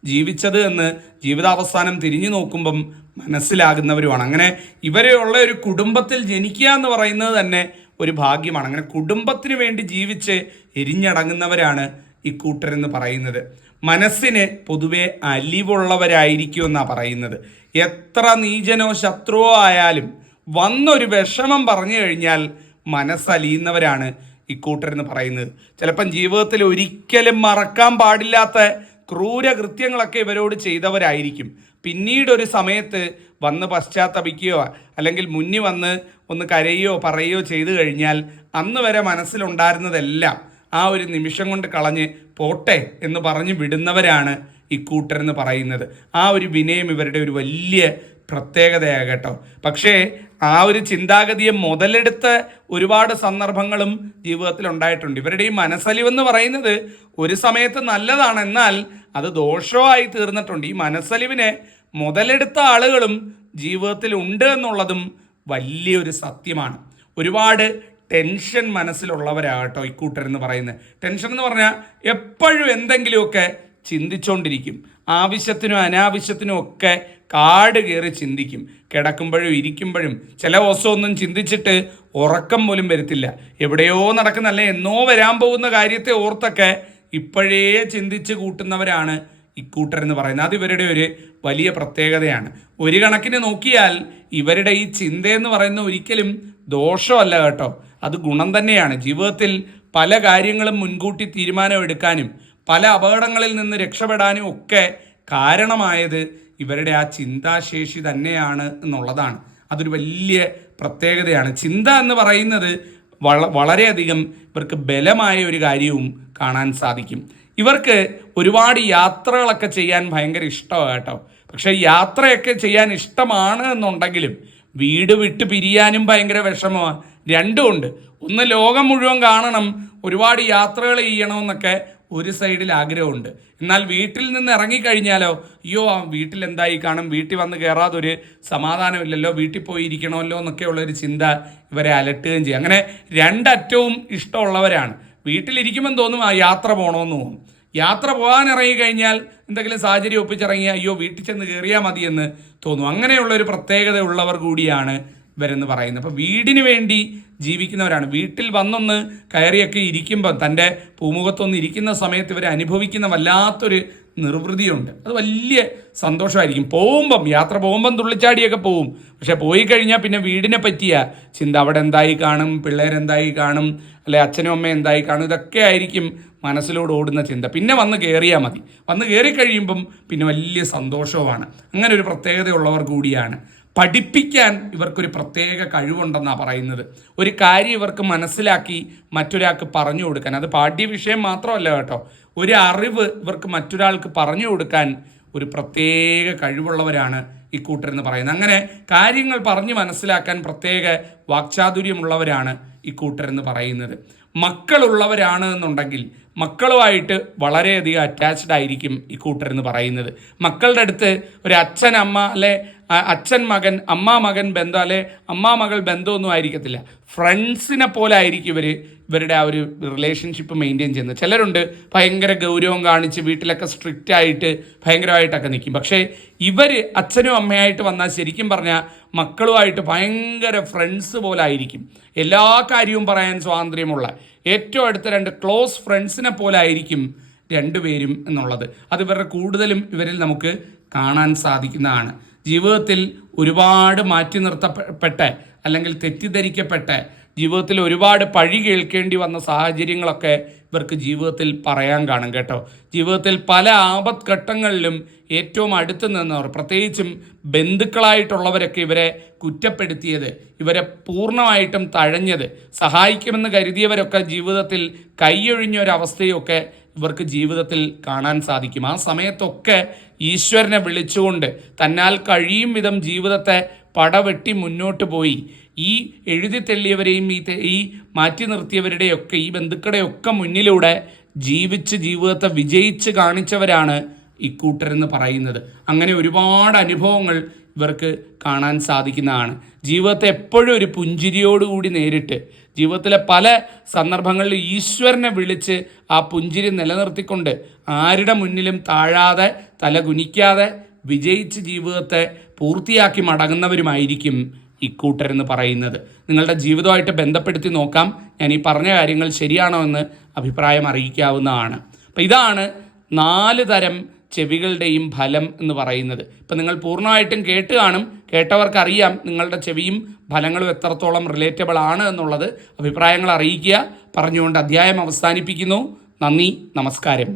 ജീവിച്ചത് എന്ന് ജീവിതാവസാനം തിരിഞ്ഞു നോക്കുമ്പം മനസ്സിലാകുന്നവരുമാണ്. അങ്ങനെ ഇവരെയുള്ള ഒരു കുടുംബത്തിൽ ജനിക്കുക എന്ന് പറയുന്നത് തന്നെ ഒരു ഭാഗ്യമാണ്. അങ്ങനെ കുടുംബത്തിന് വേണ്ടി ജീവിച്ച് എരിഞ്ഞടങ്ങുന്നവരാണ് ഇക്കൂട്ടരെന്ന് പറയുന്നത്. മനസ്സിന് പൊതുവെ അലിവുള്ളവരായിരിക്കുമെന്നാണ് പറയുന്നത്. എത്ര നീചനോ ശത്രുവോ ആയാലും വന്നൊരു വിഷമം പറഞ്ഞു കഴിഞ്ഞാൽ മനസ്സലിയുന്നവരാണ് ഇക്കൂട്ടരെന്ന് പറയുന്നത്. ചിലപ്പം ജീവിതത്തിൽ ഒരിക്കലും മറക്കാൻ പാടില്ലാത്ത ക്രൂരകൃത്യങ്ങളൊക്കെ ഇവരോട് ചെയ്തവരായിരിക്കും. പിന്നീട് ഒരു സമയത്ത് വന്ന് പശ്ചാത്തപിക്കുകയോ അല്ലെങ്കിൽ മുന്നിൽ വന്ന് ഒന്ന് കരയോ പറയുകയോ ചെയ്തു കഴിഞ്ഞാൽ അന്ന് വരെ മനസ്സിലുണ്ടായിരുന്നതെല്ലാം ആ ഒരു നിമിഷം കൊണ്ട് കളഞ്ഞ് പോട്ടെ എന്ന് പറഞ്ഞ് വിടുന്നവരാണ് ഇക്കൂട്ടരെന്ന് പറയുന്നത്. ആ ഒരു വിനയം ഇവരുടെ ഒരു വലിയ പ്രത്യേകതയാണ് കേട്ടോ. പക്ഷേ ആ ഒരു ചിന്താഗതിയെ മുതലെടുത്ത ഒരുപാട് സന്ദർഭങ്ങളും ജീവിതത്തിൽ ഉണ്ടായിട്ടുണ്ട്. ഇവരുടെ ഈ മനസ്സലിവെന്ന് പറയുന്നത് ഒരു സമയത്ത് നല്ലതാണ്, എന്നാൽ അത് ദോഷമായി തീർന്നിട്ടുണ്ട്. ഈ മനസ്സലിവിനെ മുതലെടുത്ത ആളുകളും ജീവിതത്തിൽ ഉണ്ട് എന്നുള്ളതും വലിയൊരു സത്യമാണ്. ഒരുപാട് ടെൻഷൻ മനസ്സിലുള്ളവരാകട്ടോ ഇക്കൂട്ടരെന്ന് പറയുന്നത്. ടെൻഷൻ എന്ന് പറഞ്ഞാൽ എപ്പോഴും എന്തെങ്കിലുമൊക്കെ ചിന്തിച്ചുകൊണ്ടിരിക്കും. ആവശ്യത്തിനും അനാവശ്യത്തിനും ഒക്കെ കാട് കയറി ചിന്തിക്കും. കിടക്കുമ്പോഴും ഇരിക്കുമ്പോഴും ചില ദിവസമൊന്നും ചിന്തിച്ചിട്ട് ഉറക്കം പോലും വരത്തില്ല. എവിടെയോ നടക്കുന്ന അല്ലെ എന്നോ വരാൻ പോകുന്ന കാര്യത്തെ ഓർത്തൊക്കെ ഇപ്പോഴേ ചിന്തിച്ച് കൂട്ടുന്നവരാണ് ഇക്കൂട്ടരെന്ന് പറയുന്നത്. അത് ഇവരുടെ ഒരു വലിയ പ്രത്യേകതയാണ്. ഒരു കണക്കിന് നോക്കിയാൽ ഇവരുടെ ഈ ചിന്തയെന്ന് പറയുന്നത് ഒരിക്കലും ദോഷമല്ല കേട്ടോ, അത് ഗുണം തന്നെയാണ്. ജീവിതത്തിൽ പല കാര്യങ്ങളും മുൻകൂട്ടി തീരുമാനമെടുക്കാനും പല അപകടങ്ങളിൽ നിന്ന് രക്ഷപ്പെടാനും ഒക്കെ കാരണമായത് ഇവരുടെ ആ ചിന്താശേഷി തന്നെയാണ് എന്നുള്ളതാണ്. അതൊരു വലിയ പ്രത്യേകതയാണ്. ചിന്ത എന്ന് പറയുന്നത് വളരെയധികം ഇവർക്ക് ബലമായ ഒരു കാര്യവും കാണാൻ സാധിക്കും. ഇവർക്ക് ഒരുപാട് യാത്രകളൊക്കെ ചെയ്യാൻ ഭയങ്കര ഇഷ്ടമാണ് കേട്ടോ. പക്ഷേ യാത്രയൊക്കെ ചെയ്യാൻ ഇഷ്ടമാണ് എന്നുണ്ടെങ്കിലും വീട് വിട്ട് പിരിയാനും ഭയങ്കര വിഷമമാണ്. രണ്ടുമുണ്ട്. ഒന്ന് ലോകം മുഴുവൻ കാണണം, ഒരുപാട് യാത്രകൾ ചെയ്യണമെന്നൊക്കെ ഒരു സൈഡിൽ ആഗ്രഹമുണ്ട്. എന്നാൽ വീട്ടിൽ നിന്ന് ഇറങ്ങിക്കഴിഞ്ഞാലോ അയ്യോ ആ വീട്ടിൽ എന്തായി കാണും, വീട്ടിൽ വന്ന് കയറാതൊരു സമാധാനമില്ലല്ലോ, വീട്ടിൽ പോയി ഇരിക്കണമല്ലോ എന്നൊക്കെയുള്ളൊരു ചിന്ത ഇവരെ അലട്ടുകയും ചെയ്യും. അങ്ങനെ രണ്ടറ്റവും ഇഷ്ടമുള്ളവരാണ്. വീട്ടിലിരിക്കുമ്പം തോന്നും ആ യാത്ര പോകണമെന്ന് തോന്നും. യാത്ര പോകാൻ ഇറങ്ങിക്കഴിഞ്ഞാൽ എന്തെങ്കിലും സാഹചര്യം ഒപ്പിച്ചിറങ്ങിയാൽ അയ്യോ വീട്ടിൽ ചെന്ന് കയറിയാൽ മതിയെന്ന് തോന്നും. അങ്ങനെയുള്ളൊരു പ്രത്യേകത ഉള്ളവർ കൂടിയാണ് ഇവരെന്ന് പറയുന്നത്. അപ്പോൾ വീടിന് വേണ്ടി ജീവിക്കുന്നവരാണ്. വീട്ടിൽ വന്നൊന്ന് കയറിയൊക്കെ ഇരിക്കുമ്പോൾ തൻ്റെ പൂമുഖത്തൊന്ന് ഇരിക്കുന്ന സമയത്ത് ഇവർ അനുഭവിക്കുന്ന വല്ലാത്തൊരു നിർവൃതിയുണ്ട്. അത് വലിയ സന്തോഷമായിരിക്കും. യാത്ര പോകുമ്പം തുള്ളിച്ചാടിയൊക്കെ പോവും. പക്ഷെ പോയി കഴിഞ്ഞാൽ പിന്നെ വീടിനെ പറ്റിയ ചിന്ത, അവിടെ എന്തായി കാണും, പിള്ളേരെന്തായി കാണും, അല്ലെ അച്ഛനും അമ്മയും എന്തായി കാണും, ഇതൊക്കെ ആയിരിക്കും മനസ്സിലൂടെ ഓടുന്ന ചിന്ത. പിന്നെ വന്ന് കയറിയാൽ മതി. വന്ന് കയറി കഴിയുമ്പം പിന്നെ വലിയ സന്തോഷവുമാണ്. അങ്ങനെ ഒരു പ്രത്യേകതയുള്ളവർ കൂടിയാണ്. പഠിപ്പിക്കാൻ ഇവർക്കൊരു പ്രത്യേക കഴിവുണ്ടെന്നാണ് പറയുന്നത്. ഒരു കാര്യം ഇവർക്ക് മനസ്സിലാക്കി മറ്റൊരാൾക്ക് പറഞ്ഞു കൊടുക്കാൻ, അത് പാഠ്യവിഷയം മാത്രമല്ല കേട്ടോ, ഒരു അറിവ് ഇവർക്ക് മറ്റൊരാൾക്ക് പറഞ്ഞു കൊടുക്കാൻ ഒരു പ്രത്യേക കഴിവുള്ളവരാണ് ഇക്കൂട്ടരെന്ന് പറയുന്നത്. അങ്ങനെ കാര്യങ്ങൾ പറഞ്ഞ് മനസ്സിലാക്കാൻ പ്രത്യേക വാക്ചാതുര്യമുള്ളവരാണ് ഇക്കൂട്ടരെന്ന് പറയുന്നത്. മക്കളുള്ളവരാണ് എന്നുണ്ടെങ്കിൽ മക്കളുമായിട്ട് വളരെയധികം അറ്റാച്ച്ഡ് ആയിരിക്കും ഇക്കൂട്ടരെന്ന് പറയുന്നത്. മക്കളുടെ അടുത്ത് ഒരു അച്ഛൻ അമ്മ അല്ലെ അച്ഛൻ മകൻ അമ്മ മകൻ ബന്ധം അല്ലെ അമ്മ മകൾ ബന്ധമൊന്നും ആയിരിക്കത്തില്ല. ഫ്രണ്ട്സിനെ പോലെ ആയിരിക്കും ഇവരുടെ ആ ഒരു റിലേഷൻഷിപ്പ് മെയിൻറ്റെയിൻ ചെയ്യുന്നത്. ചിലരുണ്ട് ഭയങ്കര ഗൗരവം കാണിച്ച് വീട്ടിലൊക്കെ സ്ട്രിക്റ്റ് ആയിട്ട് ഭയങ്കരമായിട്ടൊക്കെ നിൽക്കും. പക്ഷേ ഇവർ അച്ഛനും അമ്മയായിട്ട് വന്നാൽ ശരിക്കും പറഞ്ഞാൽ മക്കളുമായിട്ട് ഭയങ്കര ഫ്രണ്ട്സ് പോലെ ആയിരിക്കും. എല്ലാ കാര്യവും പറയാൻ സ്വാതന്ത്ര്യമുള്ള ഏറ്റവും അടുത്ത രണ്ട് ക്ലോസ് ഫ്രണ്ട്സിനെ പോലെ ആയിരിക്കും രണ്ടുപേരും എന്നുള്ളത്. അത് കൂടുതലും ഇവരിൽ നമുക്ക് കാണാൻ സാധിക്കുന്നതാണ്. ജീവിതത്തിൽ ഒരുപാട് മാറ്റി നിർത്തപ്പെട്ട അല്ലെങ്കിൽ തെറ്റിദ്ധരിക്കപ്പെട്ട ജീവിതത്തിൽ ഒരുപാട് പഴി കേൾക്കേണ്ടി വന്ന സാഹചര്യങ്ങളൊക്കെ ഇവർക്ക് ജീവിതത്തിൽ പറയാൻ കാണും കേട്ടോ. ജീവിതത്തിൽ പല ആപത്ഘട്ടങ്ങളിലും ഏറ്റവും അടുത്ത് നിന്നവർ, പ്രത്യേകിച്ചും ബന്ധുക്കളായിട്ടുള്ളവരൊക്കെ ഇവരെ കുറ്റപ്പെടുത്തിയത്, ഇവരെ പൂർണ്ണമായിട്ടും തഴഞ്ഞത്, സഹായിക്കുമെന്ന് കരുതിയവരൊക്കെ ജീവിതത്തിൽ കൈയൊഴിഞ്ഞ ഒരവസ്ഥയൊക്കെ ഇവർക്ക് ജീവിതത്തിൽ കാണാൻ സാധിക്കും. ആ സമയത്തൊക്കെ ഈശ്വരനെ വിളിച്ചുകൊണ്ട് തന്നാൽ കഴിയും വിധം ജീവിതത്തെ പടവെട്ടി മുന്നോട്ട് പോയി ഈ എഴുതി തെള്ളിയവരെയും ഈ മാറ്റി നിർത്തിയവരുടെയൊക്കെ ഈ ബന്ധുക്കളുടെയൊക്കെ മുന്നിലൂടെ ജീവിച്ച് ജീവിതത്തെ വിജയിച്ച് കാണിച്ചവരാണ് ഇക്കൂട്ടരെന്ന് പറയുന്നത്. അങ്ങനെ ഒരുപാട് അനുഭവങ്ങൾ ഇവർക്ക് കാണാൻ സാധിക്കുന്നതാണ്. ജീവിതത്തെ എപ്പോഴും ഒരു പുഞ്ചിരിയോടുകൂടി നേരിട്ട് ജീവിതത്തിലെ പല സന്ദർഭങ്ങളിൽ ഈശ്വരനെ വിളിച്ച് ആ പുഞ്ചിരി നിലനിർത്തിക്കൊണ്ട് ആരുടെ മുന്നിലും താഴാതെ തല കുനിക്കാതെ വിജയിച്ച് ജീവിതത്തെ പൂർത്തിയാക്കി മടങ്ങുന്നവരുമായിരിക്കും ഇക്കൂട്ടരെന്ന് പറയുന്നത്. നിങ്ങളുടെ ജീവിതമായിട്ട് ബന്ധപ്പെടുത്തി നോക്കാം. ഞാൻ ഈ പറഞ്ഞ കാര്യങ്ങൾ ശരിയാണോ എന്ന് അഭിപ്രായം അറിയിക്കാവുന്നതാണ്. അപ്പം ഇതാണ് 4 തരം ചെവികളുടെയും ഫലം എന്ന് പറയുന്നത്. ഇപ്പം നിങ്ങൾ പൂർണ്ണമായിട്ടും കേട്ട് കാണും. കേട്ടവർക്കറിയാം നിങ്ങളുടെ ചെവിയും ഫലങ്ങളും എത്രത്തോളം റിലേറ്റബിൾ ആണ് എന്നുള്ളത്. അഭിപ്രായങ്ങൾ അറിയിക്കുക പറഞ്ഞുകൊണ്ട് അധ്യായം അവസാനിപ്പിക്കുന്നു. നന്ദി, നമസ്കാരം.